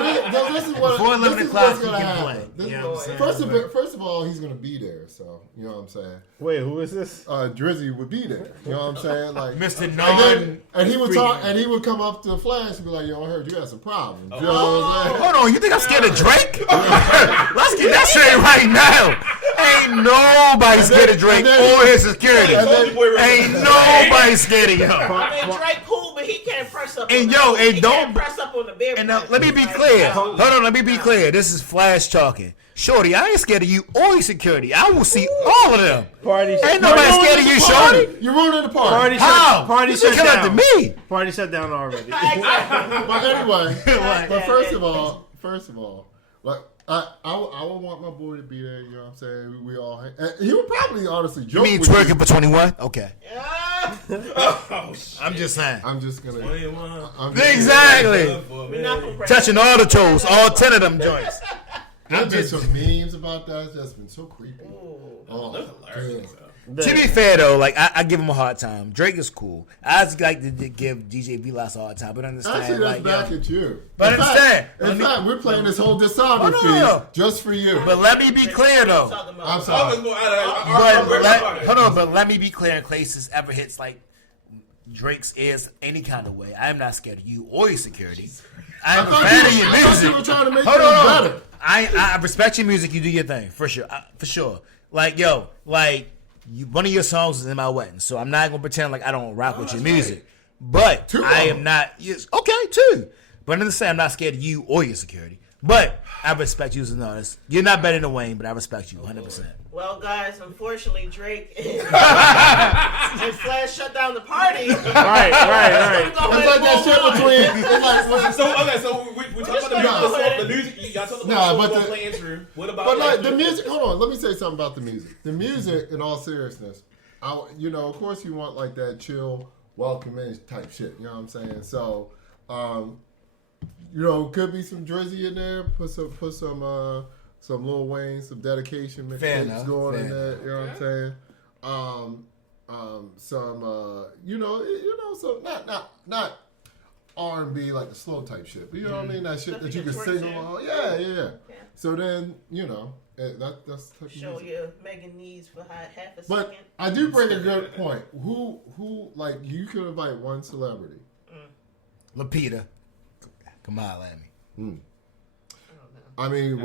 this is what Before 11 this is o'clock, what's he gonna can happen. play. This You is- know what I'm saying? first of all, he's gonna be there. So you know what I'm saying. Wait, who is this? Drizzy would be there. You know what I'm saying? Like Mr. And, Non. then, and he would talk, and he would come up to Flash and be like, "Yo, I heard you got some problems." You know what I'm saying? Hold on, you think I'm scared of Drake? Let's get that straight right now. Ain't nobody scared of Drake and then- or his security. and then- Soulja Boy right Ain't now. nobody scared of him. I mean, Drake cool, but he can't press up. And on yo, the, and he don't- can't press up on the beer. And now, press. let me be Like, clear. no. Hold on, let me be clear. This is Flash talking. Shorty, I ain't scared of you or your security. I will see all of them. Party. Ain't nobody scared of you, Shorty. You're ruining the party. Party How? shut. Party You should shut come down. after me. Party shut down already. But anyway, Like, but first of all, like I would want my boy to be there. You know what I'm saying? We all. And he would probably honestly you joke. mean with twerking for 21? Okay. Ah, Oh, shit. I'm just saying. I'm just gonna. 21. I'm just Exactly. we're not gonna press Touching all the toes, all 10 of them joints. There's been some memes about that. That's been so creepy. Ooh. Oh, That's hilarious. To be fair though, like I give him a hard time. Drake is cool. I just like to give DJ V-Lots a hard time, but understand. Actually, that's back at you. But in understand. In fact, we're playing this whole discography no. just for you. But let me be clear though. I'm sorry. But let me be clear. In case this ever hits like Drake's ears any kind of way, I am not scared of you or your security. I am a fan of your I thought music. you were trying to make Hold things on. better. I respect your music. You do your thing for sure. For sure. Like yo, like one of your songs is in my wedding, so I'm not gonna pretend like I don't rock with your music. But I am not. Yes, okay, too. But understand, I'm not scared of you or your security. But I respect you as an artist. You're not better than Wayne, but I respect you 100%. Well, guys, unfortunately, Drake and Flash shut down the party. Right. It's like that shit between. So we talking about the music. Y'all talking about the play intro. What about? But like the music. Hold on. Let me say something about the music. The music, in all seriousness, of course, you want like that chill, welcoming type shit. You know what I'm saying? So, could be some Drizzy in there. Put some Lil Wayne, some dedication mixtapes going in there. You know what I'm saying? Some not R&B like the slow type shit, but you know what I mean? That shit that you can sing along. Yeah. So then that's the type show of music. your Megan needs for half a second. But I do bring a good point. Who like you could invite one celebrity. Lapita, come on, at me. I mean,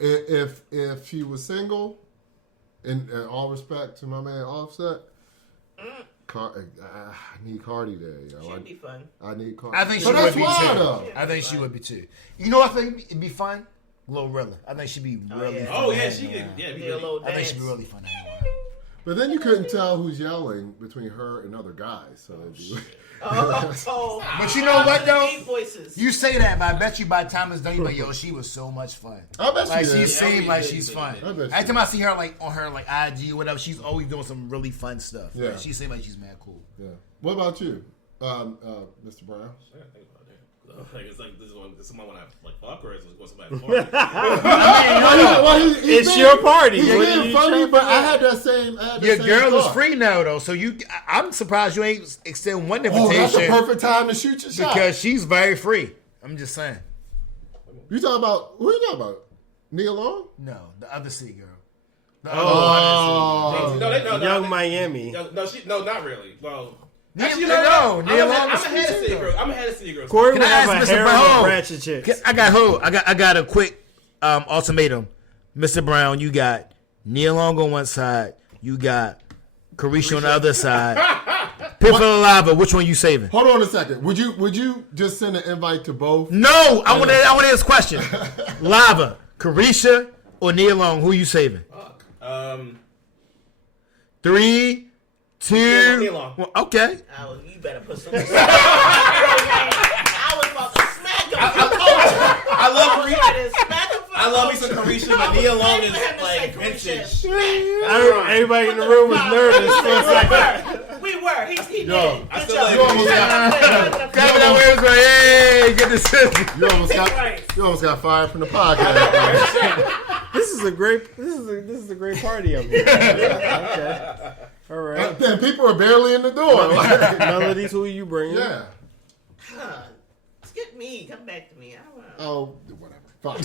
if she was single, in all respect to my man Offset, I need Cardi there. Should be fun. I need Cardi. I think she would be too. I think she would be too. You know what I think it'd be fun? Glorilla. I think she'd be really fun. Oh yeah, she could. Yeah, be a little dance. I think she'd be really fun. But then you couldn't tell who's yelling between her and other guys. So it'd be But you know what though? Voices. You say that, but I bet you by the time it's done, you're like, yo, she was so much fun. I bet like she seems like she's fun. Every she time I see her like on her like IG or whatever, she's always doing some really fun stuff. Yeah. Like, she seems like she's mad cool. Yeah. What about you, Mr. Brown? It's like this is someone when I like fuck or is it going somebody? It's your party. He's being funny, but I had that same. Your girl is free now though, so I'm surprised you ain't extend one invitation. Oh, that's the perfect time to shoot your shot because she's very free. I'm just saying. You talking about who? You talking about Nia Long? No, the other C girl. Young Miami. No, not really. Well. Actually, I'm Nia Long ahead of City Girls. I'm ahead of City Girls. Corey Can would I have ask a Mr. harem Brown? of ratchet chicks. I got a quick ultimatum. Mr. Brown, you got Nia Long on one side. You got Carisha on the other side. Pitbull and Lava. Which one you saving? Hold on a second. Would you just send an invite to both? No, I want to answer this question. Lava, Carisha, or Nia Long? Who you saving? 3, 2, Nia Long. well, okay. You better put some. I was about to smack him. I love Carisha. Smack him. I love me some Carisha, but Nia Long is like vintage. Everybody in the room was nervous for a second. We were. He did. I Good still job. like You almost Hey, get this. You almost got fired from the podcast. This is a great party up here. Okay. All right. Then people are barely in the door. Melodies, who are you bringing? Yeah. Skip me. Come back to me. I don't know. Oh, whatever. Fine.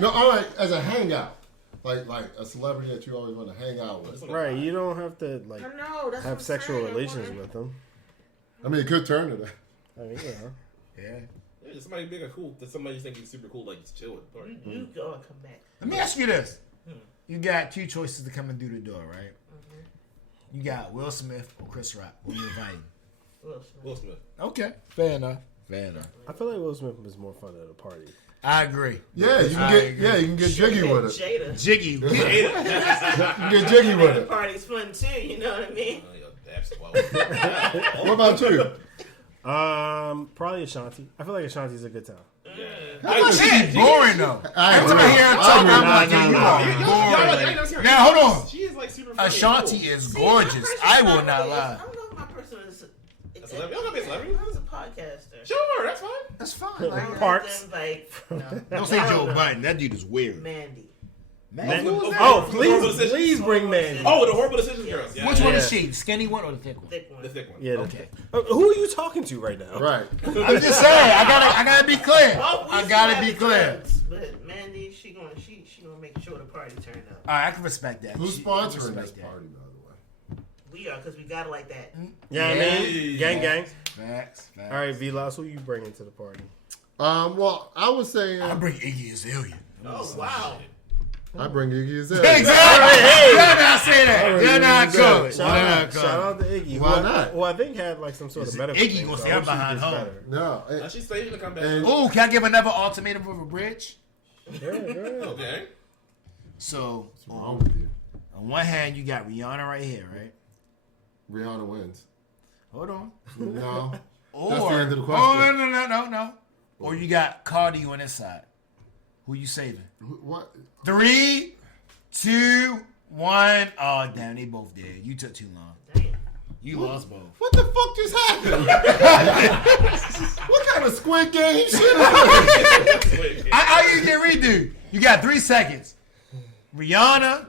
No, all right. As a hangout, like a celebrity that you always want to hang out with. Right. You don't have to I know, that's have sexual relations with them. I mean, it could turn to that. I mean, Yeah. Somebody big or cool. That somebody you think is super cool, like just chill with. You go and come back. Let me ask you this. You got 2 choices to come in through the door, right? You got Will Smith or Chris Rock. Who you inviting? Will Smith. Okay. Fair enough. I feel like Will Smith was more fun at a party. I agree. Yeah, you can get jiggy with it. Jada. Jiggy. You can get jiggy with it. Party's fun too, you know what I mean? What about you? Probably Ashanti. I feel like Ashanti's a good time. She's boring though. I Every time I hear her talk, I'm like, yeah, you are boring. Now hold on. She is like super funny. Ashanti is gorgeous. I will not lie. I don't know if my person is. A celebrity? You don't gotta be a celebrity. I was a podcaster. Sure, that's fine. That's fine. Like, Parts. Like, don't say Joe Biden. That dude is weird. Mandy. Please bring Mandy. Oh, the horrible decisions girls. Yeah, Which one is she? The skinny one or the thick one? Thick one. The thick one. Yeah. Okay. Who are you talking to right now? Right. I'm just saying. I gotta be clear. I gotta be clear. Drugs, but Mandy, she gonna make sure the party turn up. All right, I can respect that. Who's sponsoring this party, by the way? We are, because we got it like that. Yeah, I mean, gang. Facts. All right, V-Loss, who you bringing to the party? Well, I was saying I bring Iggy Azalea. Oh, wow. I bring Iggy Azalea. Exactly. You're not saying that. You're not good. Shout out to Iggy. Why not? Well, I think had like some sort of medical Iggy thing, gonna so stay I hope she behind gets home. better. No. She's saving to come back. Oh, can I give another ultimatum of a bridge? Yeah. Okay. So, What's wrong with you? on one hand, you got Rihanna right here, right? Rihanna wins. Hold on. No. Or, That's the end of the question. Oh, no. Or you got Cardi on this side. Who you saving? What? 3, 2, 1. Oh, damn, they both dead. You took too long. Damn. You lost both. What the fuck just happened? What kind of Squid Game shit? How you get redo? You got 3 seconds. Rihanna.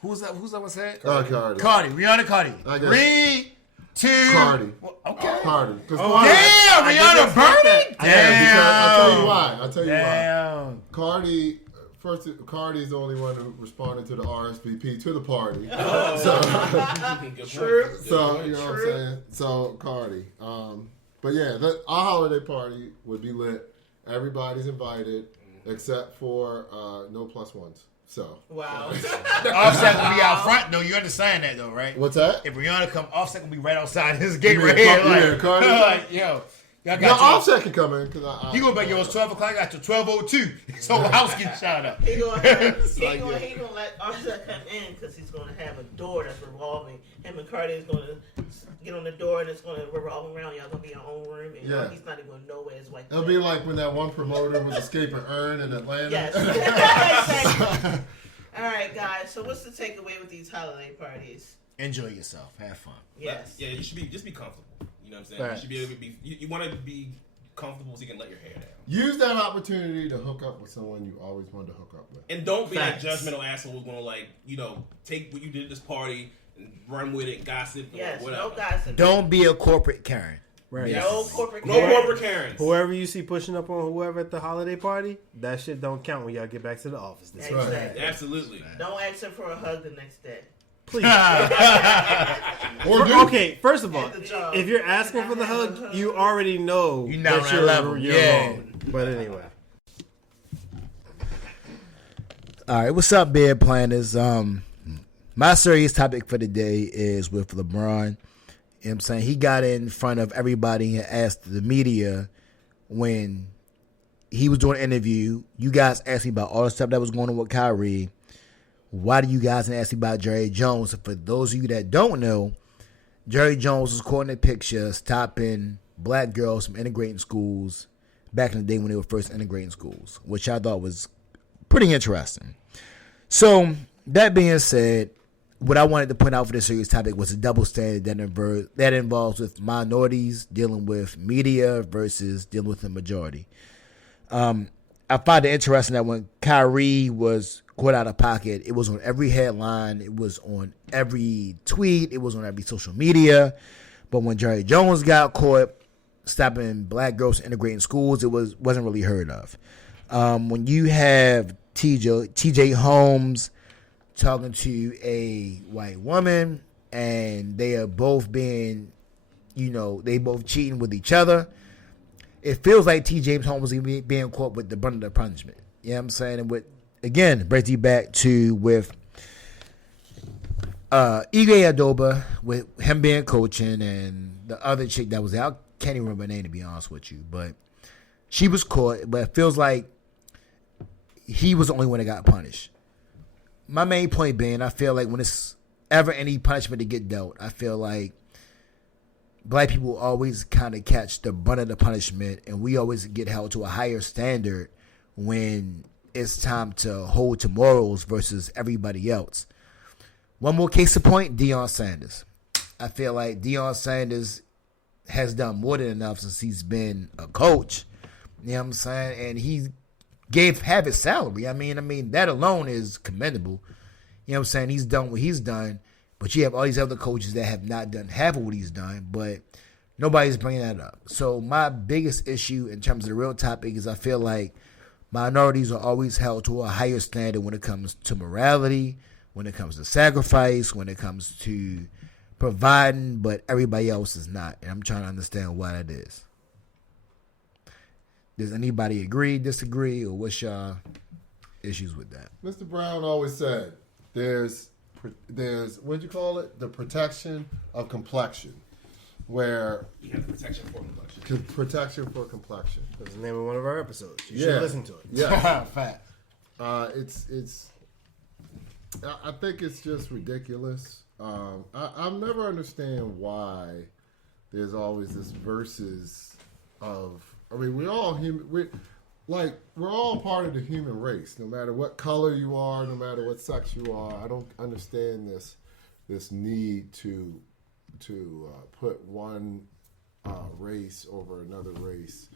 Who's that one said? Cardi. Rihanna Cardi. I guess. 3, 2. Cardi. Okay. Cardi. Damn, Rihanna burning? I'll tell you why. Damn. Cardi. First, Cardi's the only one who responded to the RSVP to the party. True. So you know what I'm saying. So Cardi. But yeah, our holiday party would be lit. Everybody's invited except for no plus ones. So Wow. Offset will be out front though. You understand that though, right? what's that? If Rihanna come, Offset will be right outside his gate You right mean here. Cardi? Like, yo, y'all No, got Offset can come in because He gonna be yours 12 o'clock after 12:02. So the house getting shot up. He gonna let Offset come in because he's gonna have a door that's revolving. Him and Cardi is gonna get on the door and it's gonna revolve around. Y'all gonna be in your own room and Yeah. he's not even gonna know where his wife. It'll be like when that one promoter was escaping Earn in Atlanta. Yes. Exactly. All right, guys. So what's the takeaway with these holiday parties? Enjoy yourself. Have fun. Yes. Yeah, you should just be comfortable. You know what I'm saying? Right. You should be able to be. You want to be comfortable so you can let your hair down. Use that opportunity to hook up with someone you always wanted to hook up with. And don't be Facts. that judgmental asshole who's gonna take what you did at this party and run with it, gossip, Yes. or whatever. No gossip. Don't be a corporate Karen. Right. No corporate. No Karen. corporate Karens. Whoever you see pushing up on whoever at the holiday party, that shit don't count when y'all get back to the office. This week. Exactly. Absolutely. Don't ask her for a hug the next day. Please. Or do. Okay, first of all, At the job. if you're asking for the hug, you already know You're not that on that level. you're Yeah. wrong. But anyway. All right, what's up, bed planners? My serious topic for the day is with LeBron. You know what I'm saying? He got in front of everybody and asked the media when he was doing an interview, you guys asked me about all the stuff that was going on with Kyrie. Why do you guys ask me about Jerry Jones? For those of you that don't know, Jerry Jones was caught in a picture stopping black girls from integrating schools back in the day when they were first integrating schools, which I thought was pretty interesting. So, that being said, what I wanted to point out for this serious topic was a double standard that involves with minorities dealing with media versus dealing with the majority. I find it interesting that when Kyrie was caught out of pocket, it was on every headline, it was on every tweet, it was on every social media. But when Jerry Jones got caught stopping black girls from integrating schools, it wasn't really heard of. When you have TJ Holmes talking to a white woman and they are both being, they both cheating with each other, it feels like T. James Holmes is being caught with the brunt of the punishment. You know what I'm saying? And again, brings you back to with Ige Adoba, with him being coaching and the other chick that was there. I can't even remember her name, to be honest with you. But she was caught, but it feels like he was the only one that got punished. My main point being, I feel like when it's ever any punishment to get dealt, I feel like black people always kind of catch the brunt of the punishment, and we always get held to a higher standard when it's time to hold to morals versus everybody else. One more case in point, Deion Sanders. I feel like Deion Sanders has done more than enough since he's been a coach You know what I'm saying? And he gave half his salary. I mean that alone is commendable. You know what I'm saying? He's done what he's done, but you have all these other coaches that have not done half of what he's done, but nobody's bringing that up. So my biggest issue in terms of the real topic is I feel like minorities are always held to a higher standard when it comes to morality, when it comes to sacrifice, when it comes to providing, but everybody else is not. And I'm trying to understand why that is. Does anybody agree, disagree, or what's y'all issues with that? Mr. Brown always said there's what'd you call it? The protection of complexion. Where You have the protection for complexion. protection for complexion. That's the name of one of our episodes. You should listen to it. Yeah. Fact. It's. I think it's just ridiculous. I'll never understand why there's always this versus of. I mean, we're all human. We're all part of the human race. No matter what color you are, no matter what sex you are, I don't understand this need to put one race over another race.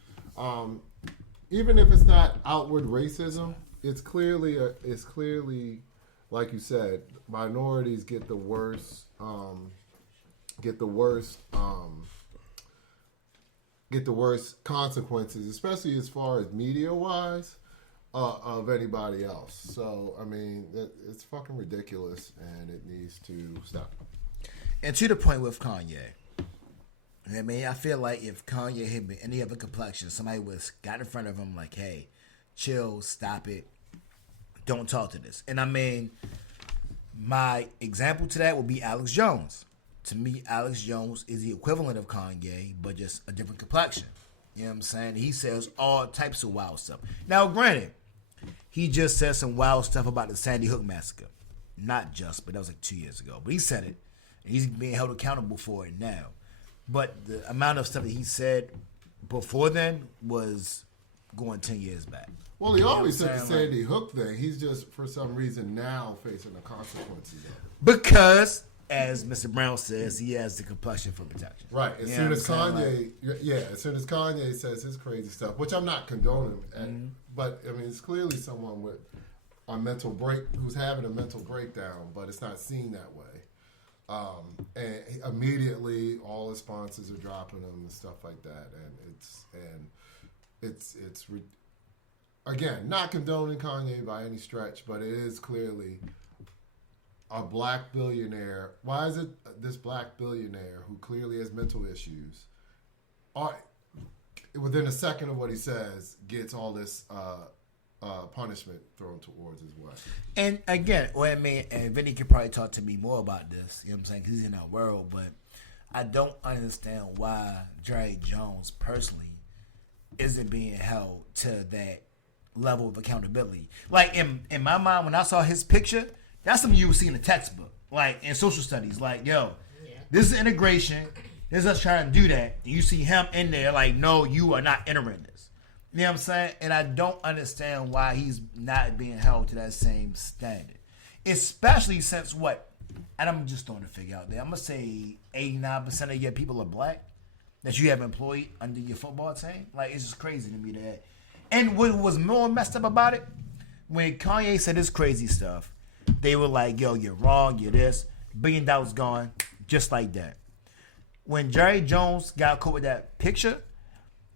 Even if it's not outward racism, it's clearly like you said, minorities get the worst consequences, especially as far as media wise, of anybody else. So I mean, it's fucking ridiculous, and it needs to stop. And to the point with Kanye, I mean, I feel like if Kanye had been any other complexion, somebody was got in front of him like, hey, chill, stop it, don't talk to this. And I mean, my example to that would be Alex Jones. To me, Alex Jones is the equivalent of Kanye, but just a different complexion. You know what I'm saying? He says all types of wild stuff. Now, granted, he just said some wild stuff about the Sandy Hook massacre. Not just, but that was like 2 years ago. But he said it. And he's being held accountable for it now. But the amount of stuff that he said before then was going 10 years back. Well, he always said the Sandy Hook thing. He's just, for some reason, now facing the consequences of it. Because, as Mr. Brown says, he has the complexion for protection. Right. As soon as Kanye says his crazy stuff, which I'm not condoning, but I mean, it's clearly someone with a mental break who's having a mental breakdown, but it's not seen that way. And immediately, all his sponsors are dropping him and stuff like that, and it's again, not condoning Kanye by any stretch, but it is clearly a black billionaire. Why is it this black billionaire who clearly has mental issues, within a second of what he says, gets all this punishment thrown towards his way? And again, well, I mean, and Vinny could probably talk to me more about this, you know what I'm saying, because he's in that world, but I don't understand why Jerry Jones personally isn't being held to that level of accountability. Like, in my mind, when I saw his picture, that's something you would see in a textbook, like in social studies. Like, yo, this is integration. This is us trying to do that. And you see him in there, like, no, you are not entering this. You know what I'm saying? And I don't understand why he's not being held to that same standard. Especially since what? And I'm just throwing a figure out there. I'm going to say 89% of your people are black that you have employed under your football team. Like, it's just crazy to me that. And what was more messed up about it, when Kanye said this crazy stuff, they were like, yo, you're wrong, you're this. $1 billion gone, just like that. When Jerry Jones got caught with that picture,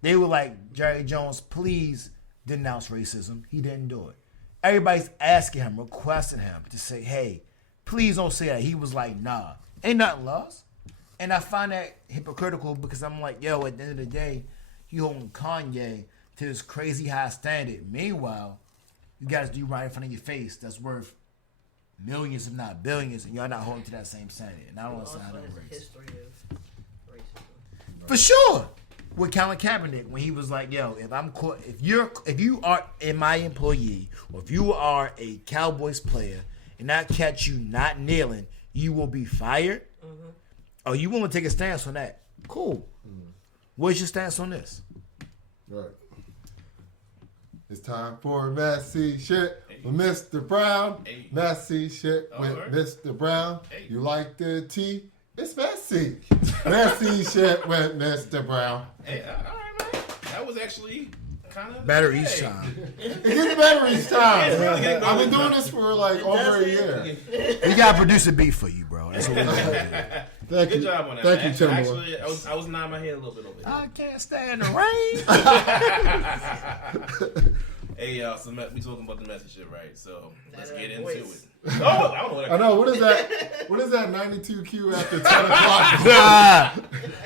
they were like, Jerry Jones, please denounce racism. He didn't do it. Everybody's asking him, requesting him to say, hey, please don't say that. He was like, nah, ain't nothing lost. And I find that hypocritical because I'm like, yo, at the end of the day, you holding Kanye to this crazy high standard. Meanwhile, you guys do right in front of your face that's worth millions, if not billions, and y'all not holding to that same standard. And I don't understand how that works. History of racism. For sure. With Colin Kaepernick, when he was like, yo, if you are my employee, or if you are a Cowboys player, and I catch you not kneeling, you will be fired. Mm-hmm. Are you willing to take a stance on that? Cool. Mm-hmm. What's your stance on this? Right. It's time for messy shit with Mr. Brown. Hey. Messy shit with Mr. Brown. Hey. You like the tea? It's messy. Messy shit with Mr. Brown. Hey, all right, man. That was actually kind of Better each time. It gets better each time. It's really getting I've been better. doing this for like over a year. We got to produce a beat for you, bro. That's what we got to do. Thank Good you. job on that. Thank you, Actually, Timberland. I was nodding my head a little bit over here. I can't stand the rain. Hey y'all, so we talking about the message shit, right? So let's get into it. voice. Oh, I don't know what I know. What is that? What is that? 92Q after 10 o'clock.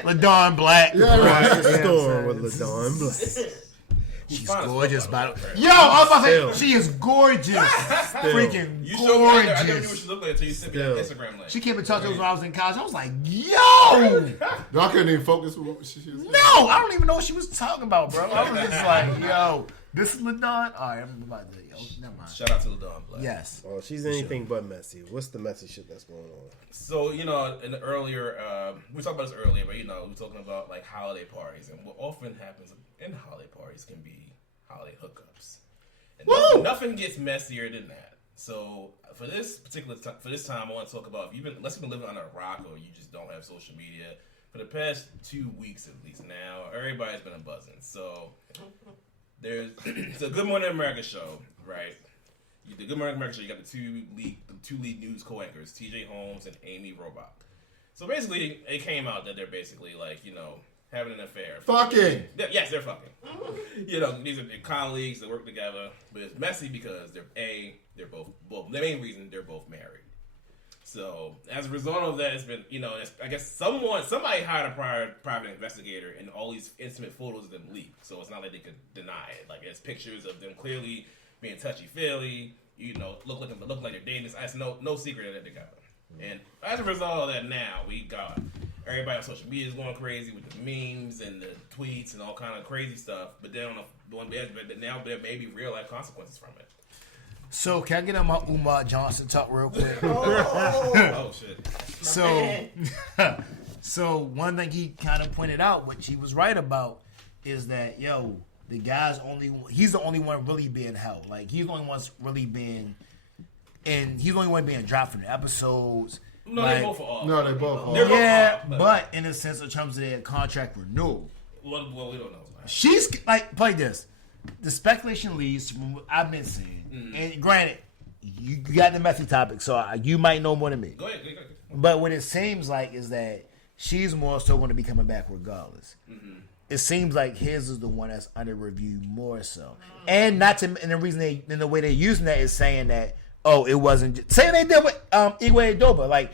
LaDawn Black. Yeah, right. Quiet Storm with LaDawn Black. She's fine as gorgeous, fuck, by by the the way. Yo, I was about to Still. say, she is gorgeous. Freaking You showed me. I never knew what gorgeous. she looked like until you sent me that Instagram link. She came and talked to us when I was in college. I was like, yo! No, I couldn't even focus with what she was saying. No, I don't even know what she was talking about, bro. I was just like, yo, this is LaDawn? All right, I'm about to, never mind. Shout out to LaDawn Black. Yes. Oh, she's anything but messy. What's the messy shit that's going on? So, in the earlier, we talked about this earlier, but we're talking about like holiday parties, and what often happens in holiday parties can be holiday hookups. And nothing gets messier than that. So, for this particular time, I want to talk about unless you've been living under a rock or you just don't have social media for the past 2 weeks at least. Now, everybody's been buzzing. So, there's the Good Morning America show, right? The Good Morning America show, you got the two lead news co-anchors, TJ Holmes and Amy Robach. So basically, it came out that they're basically like, having an affair. Fucking. Yes, they're fucking. These are their colleagues that work together, but it's messy because they're both the main reason they're both married. So as a result of that, it's been I guess somebody hired a private investigator, and all these intimate photos of them leaked. So it's not like they could deny it. Like it's pictures of them clearly being touchy-feely. Look like they're dating. It's no secret that they're together. And as a result of that, now we got everybody on social media is going crazy with the memes and the tweets and all kind of crazy stuff. But then now there may be real life consequences from it. So, can I get on my Umar Johnson talk real quick? Oh shit! So one thing he kind of pointed out, which he was right about, is that the guy's he's the only one really being held. Like he's the only one really being, and he's the only one being dropped from the episodes. No, like, they both are off. No, they both are. They're both yeah, off, but in a sense, in terms of their contract renewal, well, we don't know. she's like, play this. The speculation leads from what I've been seeing, and granted, you got the messy topic, so you might know more than me. Go ahead. But what it seems like is that she's more so going to be coming back regardless. Mm-hmm. It seems like his is the one that's under review more so, and the reason the way they're using that is saying that it wasn't just, saying they did with Igwe Adoba, like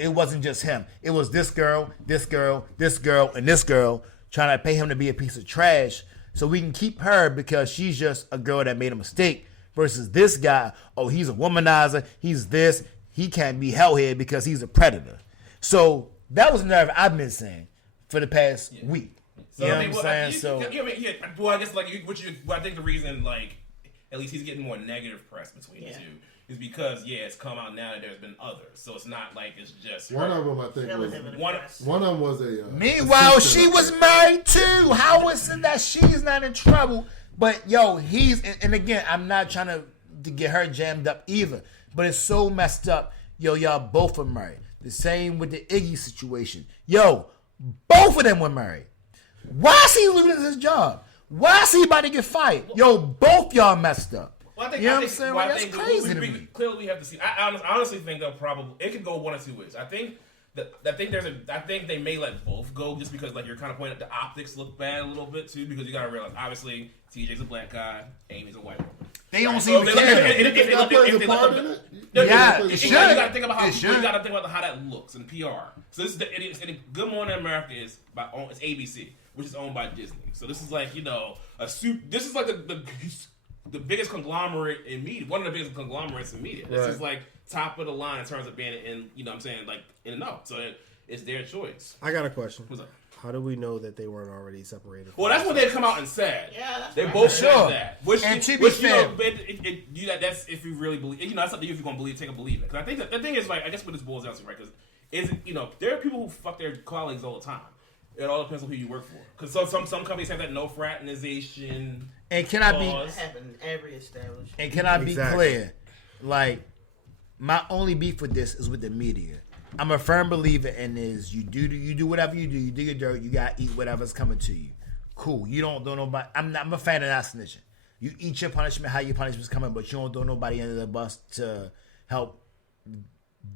it wasn't just him, it was this girl, and this girl trying to pay him to be a piece of trash so we can keep her because she's just a girl that made a mistake versus this guy. He's a womanizer. He's this. He can't be held here because he's a predator. So that was the narrative I've been saying for the past week. So, You know what I'm saying? I guess I think the reason at least he's getting more negative press between the two is because it's come out now that there's been others. So it's not like it's just One her. of them, I think, was one of them was a. Meanwhile, assistant. she was married too. How is it that she's not in trouble? But he's and again, I'm not trying to get her jammed up either. But it's so messed up. Y'all both are married. The same with the Iggy situation. Both of them were married. Why is he losing his job? Why is he about to get fired? Both y'all messed up. Well, I think, you know I what I'm think, saying? well, Like, I that's think crazy to me. clearly we have to see. I honestly think they'll probably it could go one of two ways. I think they may let both go just because you're kind of pointing at the optics look bad a little bit too because you gotta realize obviously TJ's a black guy, Amy's a white woman. They don't So seem to care. That plays a part in it? Yeah, Plays a it should. You part. gotta think about It should. how that looks in PR. So this is Good Morning America is it's ABC, which is owned by Disney. So this is this is like the biggest conglomerate in media, one of the biggest conglomerates in media. This is top of the line in terms of being in in and out. So it's their choice. I got a question. What's up? How do we know that they weren't already separated? Well, that's what they come out and said. Yeah, that's they right. both Sure. said that. Which fair, that's if you really believe. That's something if you're gonna believe it. Because I think that the thing is I guess what this boils down to, right? Because there are people who fuck their colleagues all the time. It all depends on who you work for. Because some companies have that no fraternization. And can I be That happened in every establishment. And can I be Exactly. clear? My only beef with this is with the media. I'm a firm believer in this. You do whatever you do. You do your dirt. You gotta eat whatever's coming to you. cool. You don't throw nobody. I'm a fan of not snitching. You eat your punishment, how your punishment's coming, but you don't throw nobody under the bus to help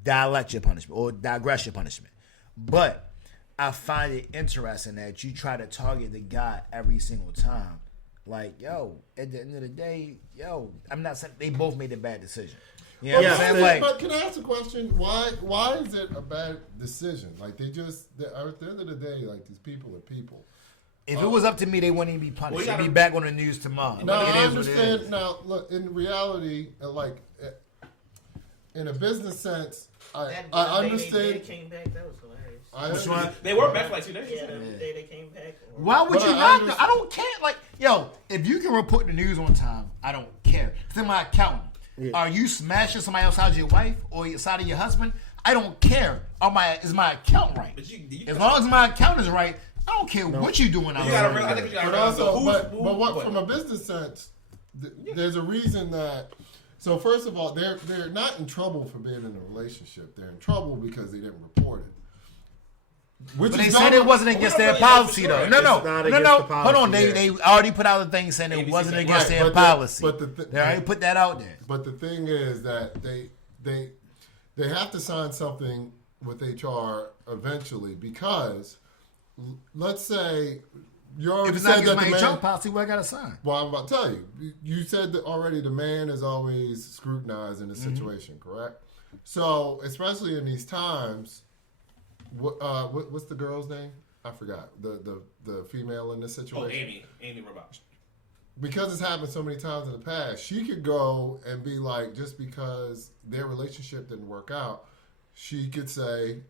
dialect your punishment or digress your punishment. But I find it interesting that you try to target the guy every single time. Like, yo, at the end of the day, yo, I'm not saying they both made a bad decision. You know what I'm saying? Like, but can I ask a question? Why is it a bad decision? Like, at the end of the day, like, these people are people. if it was up to me, they wouldn't even be punished. They'd be back on the news tomorrow. No, I understand. Now, look, in reality, like, in a business sense, I understand. They came back. That was hilarious. Which one? They were back for like 2 days. Yeah, the day they came back. Why would you not? I don't care. Like, yo, if you can report the news on time, I don't care. It's my accountant. Yeah. Are you smashing somebody else out of your wife or your side of your husband? I don't care. Is my account right? As long as my account is right, I don't care what you doing. But what from a business sense, there's a reason that. So first of all, they're not in trouble for being in a relationship. They're in trouble because they didn't report it. But they said it wasn't against their policy, though. No. Hold on. They already put out a thing saying it wasn't against their policy. They already put that out there. But the thing is that they have to sign something with HR eventually because let's say you already said that the man. HR policy, what I got to sign? Well, I'm about to tell you. You said that already. The man is always scrutinized in the situation, correct? So especially in these times. What's the girl's name? I forgot. The female in this situation. Amy Robach. Because it's happened so many times in the past, she could go and be like, just because their relationship didn't work out, she could say,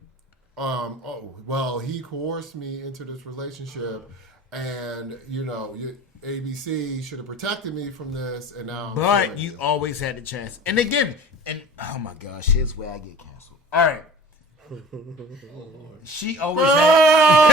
he coerced me into this relationship, and ABC should have protected me from this, and now. But you always had the chance, and again, oh my gosh, here's where I get canceled. All right. She always had.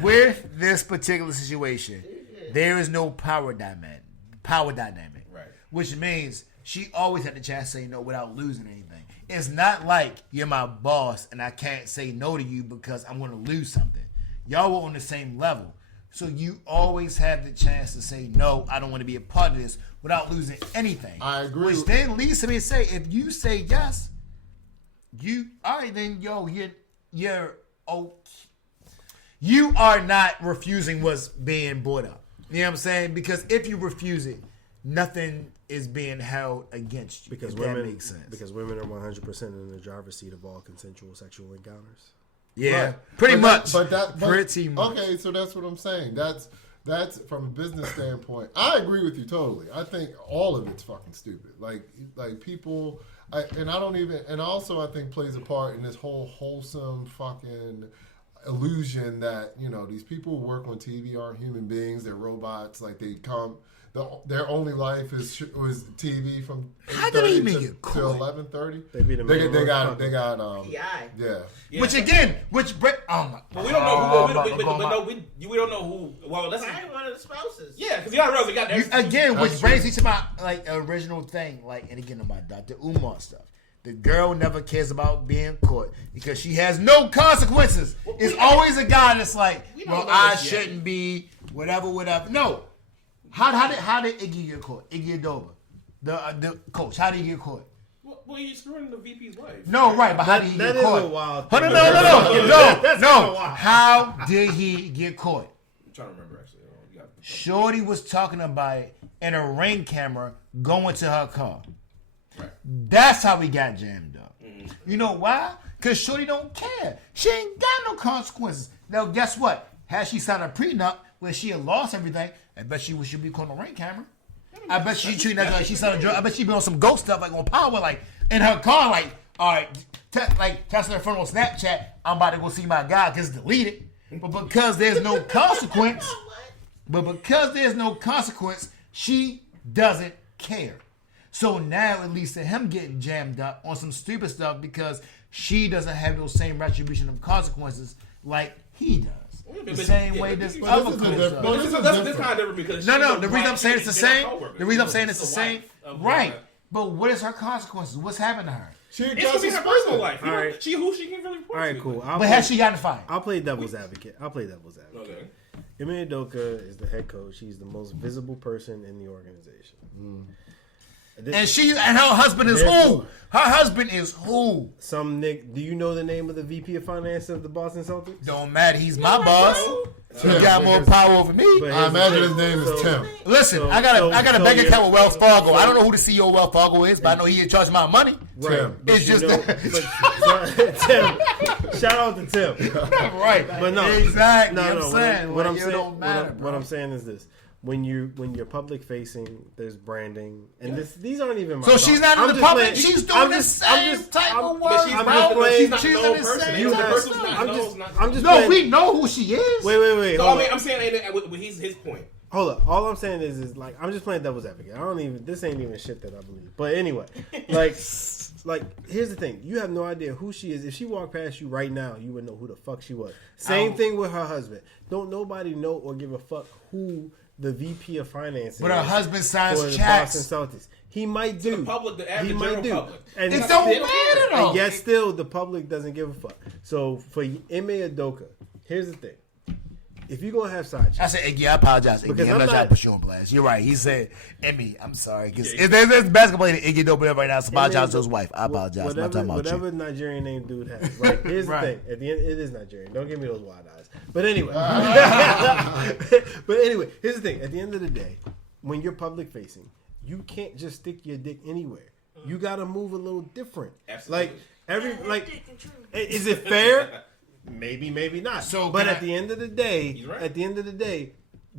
With this particular situation, there is no power dynamic. Right. Which means she always had the chance to say no without losing anything. It's not like you're my boss and I can't say no to you because I'm going to lose something. Y'all were on the same level. So you always have the chance to say, no, I don't want to be a part of this without losing anything. I agree. Which then leads to me to say, if you say yes, you're okay. You are not refusing what's being brought up. You know what I'm saying? Because if you refuse it, nothing is being held against you. Because that makes sense. Because women are 100% in the driver's seat of all consensual sexual encounters. Yeah, pretty much. Pretty much. Okay, so that's what I'm saying. That's from a business standpoint. I agree with you totally. I think all of it's fucking stupid. Like people, I think plays a part in this whole wholesome fucking illusion that these people who work on TV aren't human beings. They're robots. Like they come. Their only life was TV from 8:30 to 11:30. They got yeah. Which oh my. Well, we don't know who. We don't know who. Well, that's one of the spouses. Yeah, because you got to realize we got there. Again, which brings me to my original thing, and again about Dr. Umar stuff. The girl never cares about being caught because she has no consequences. It's always a guy that's like, well, I shouldn't be whatever. No. How did Iggy get caught? Iggy Adoba, the coach. How did he get caught? Well, he's screwing the VP's wife. No, right, but how did he get caught? That is a wild. No. How did he get caught? I'm trying to remember actually. Shorty was talking about it in a Ring camera going to her car. Right. That's how he got jammed up. Mm-hmm. You know why? Because Shorty don't care. She ain't got no consequences. Now, guess what? Had she signed a prenup where she had lost everything, I bet she should be caught on Ring camera. I bet she treating that like she signed a drug. I bet she be on some ghost stuff like on Power, like in her car, like, all right, texting her friend on Snapchat, I'm about to go see my guy because it's deleted. But because there's no consequence, she doesn't care. So now it leads to him getting jammed up on some stupid stuff because she doesn't have those same retribution of consequences like he does. The same way this other stuff. This kind of different because the reason I'm saying it's the same. The reason I'm saying it's the same. Right. But what is her consequences? What's happened to her? She It's got gonna be her suspended. personal life. All right. She can really report All right, to. cool. But has she gotten fired? I'll play devil's advocate. Okay. Emi Udoka is the head coach. She's the most visible person in the organization. And her husband is who? Her husband is who? Some Nick. Do you know the name of the VP of finance of the Boston Celtics? Don't matter. He's my boss. He got more power over me. But I imagine his name is Tim. Listen, I got a bank account with Wells Fargo. I don't know who the CEO of Wells Fargo is, but I know he in charge of my money. Tim. It's just Tim. Shout out to Tim. right. But no, exactly. No, I'm no. saying What I'm it saying, don't matter, what bro. I'm saying is this: when you're public facing, there's branding, and these aren't even. My So she's not in the public. She's doing the same type of work. But she's I'm not just playing. the She's known in the person. same She's the type person of who's stuff. not I'm just No, playing. we know who she is. Wait. No, Hold I mean, up. I'm saying with his point. Hold up. All I'm saying is like I'm just playing devil's advocate. This ain't even shit that I believe. But anyway, like here's the thing. You have no idea who she is. If she walked past you right now, you would know who the fuck she was. Same thing with her husband. Don't nobody know or give a fuck who the VP of finance is. But her husband for signs the checks. Boston Celtics. He might do. The public, the He average might general do. public. And It still- don't matter though. and yet still the public doesn't give a fuck. So for Ime Udoka, here's the thing. If you're gonna have side chicks, I said, Iggy, I apologize. Iggy, Because I'm I'm not trying not- to put you on blast. You're right. He said, Emmy, I'm sorry. Because there's basketball player Iggy Dope right now. So apologize to his wife. I apologize. I'm not talking about whatever you. Nigerian name dude has. Like, here's Right. the thing. At the end, it is Nigerian. Don't give me those wide eyes. But anyway, here's the thing. At the end of the day, when you're public facing, you can't just stick your dick anywhere. You got to move a little different. Absolutely. Is it fair? Maybe, maybe not. So but can at the end of the day, He's right.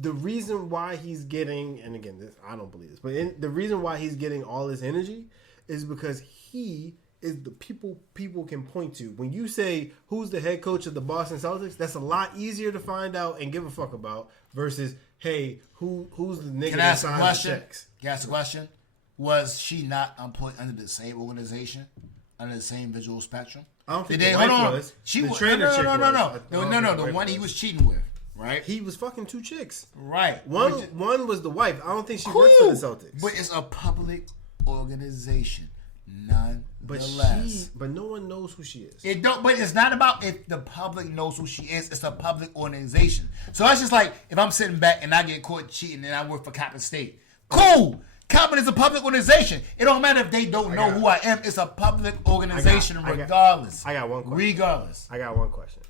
the reason why he's getting, and again, I don't believe this, but the reason why he's getting all this energy is because he is the people can point to. When you say who's the head coach of the Boston Celtics, that's a lot easier to find out and give a fuck about versus, hey, who's the nigga Can I that ask a signs the question? checks? Can I ask a question? Was she not employed under the same organization, under the same visual spectrum? I don't think Did the they, hold wife on. was. She The was trainer chick was. no. The one he was cheating with, right? He was fucking two chicks. Right. One was the wife. I don't think she worked for the Celtics. But it's a public organization, But nonetheless. but no one knows who she is. It don't. But it's not about if the public knows who she is. It's a public organization. So that's just like if I'm sitting back and I get caught cheating and I work for Coppin State. Cool. Coppin is a public organization. It don't matter if they don't know who I am. It's a public organization regardless. I got one question. Regardless. I got one question.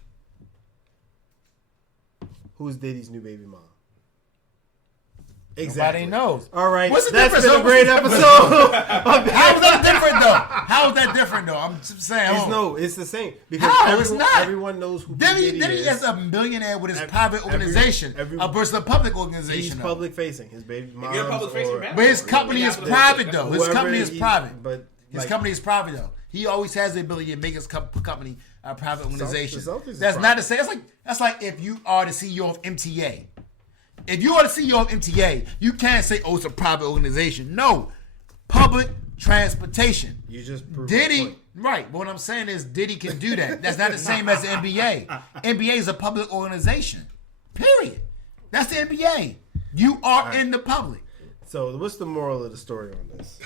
Who's Diddy's new baby mom? Nobody knows. All right. What's the That's difference? been a great episode. How is that different though? How is that different though? I'm just saying. It's the same. Because How? It's not. Everyone knows who Diddy Diddy is. is a millionaire with his private organization versus a public organization. He's though. public facing. His baby mom. You're public facing, man. But his company is private though. His company is private. But His company is private though. He always has the ability to make his company a private organization. the Celtics is That's private. not to say that's like if you are the CEO of MTA. If you are the CEO of MTA, you can't say, "Oh, it's a private organization." No, public transportation. You just proved Diddy, my point. right? But what I'm saying is Diddy can do that. That's not the same as the NBA. NBA is a public organization. Period. That's the NBA. You are in the public. So what's the moral of the story on this?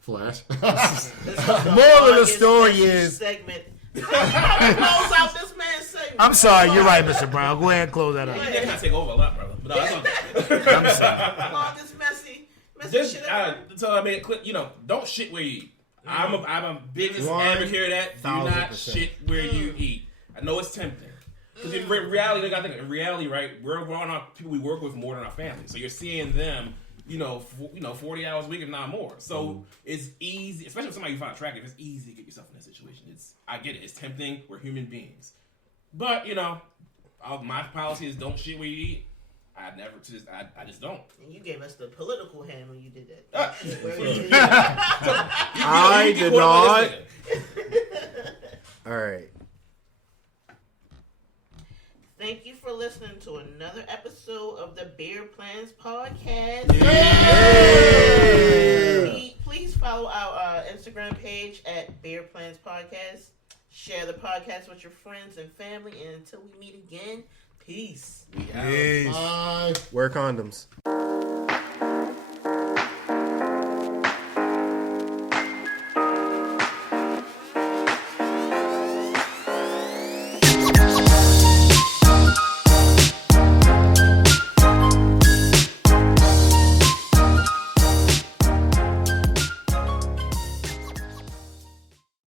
Flash. Moral of the story is. segment. Close out this man's segment. I'm sorry, you're right, Mr. Brown. Go ahead and close that up. You kind of take over a lot, brother. But no, it's okay. I'm sorry. Longest messy Just, shit ever. so I mean, don't shit where you eat. I'm a biggest 1,000%. advocate of that. Do not shit where you eat. I know it's tempting. Because in reality, in reality, right, we're on our people we work with more than our family. So you're seeing them, 40 hours a week, if not more. So it's easy, especially if somebody you find attractive, it's easy to get yourself in that situation. I get it. It's tempting. We're human beings. But, my policy is don't shit where you eat. I just don't. And you gave us the political hand when you did that. I did not. All right. Thank you for listening to another episode of the Beer Plans Podcast. Please follow our Instagram page at Beer Plans Podcast. Share the podcast with your friends and family. And until we meet again, peace. Peace. Bye. Wear condoms.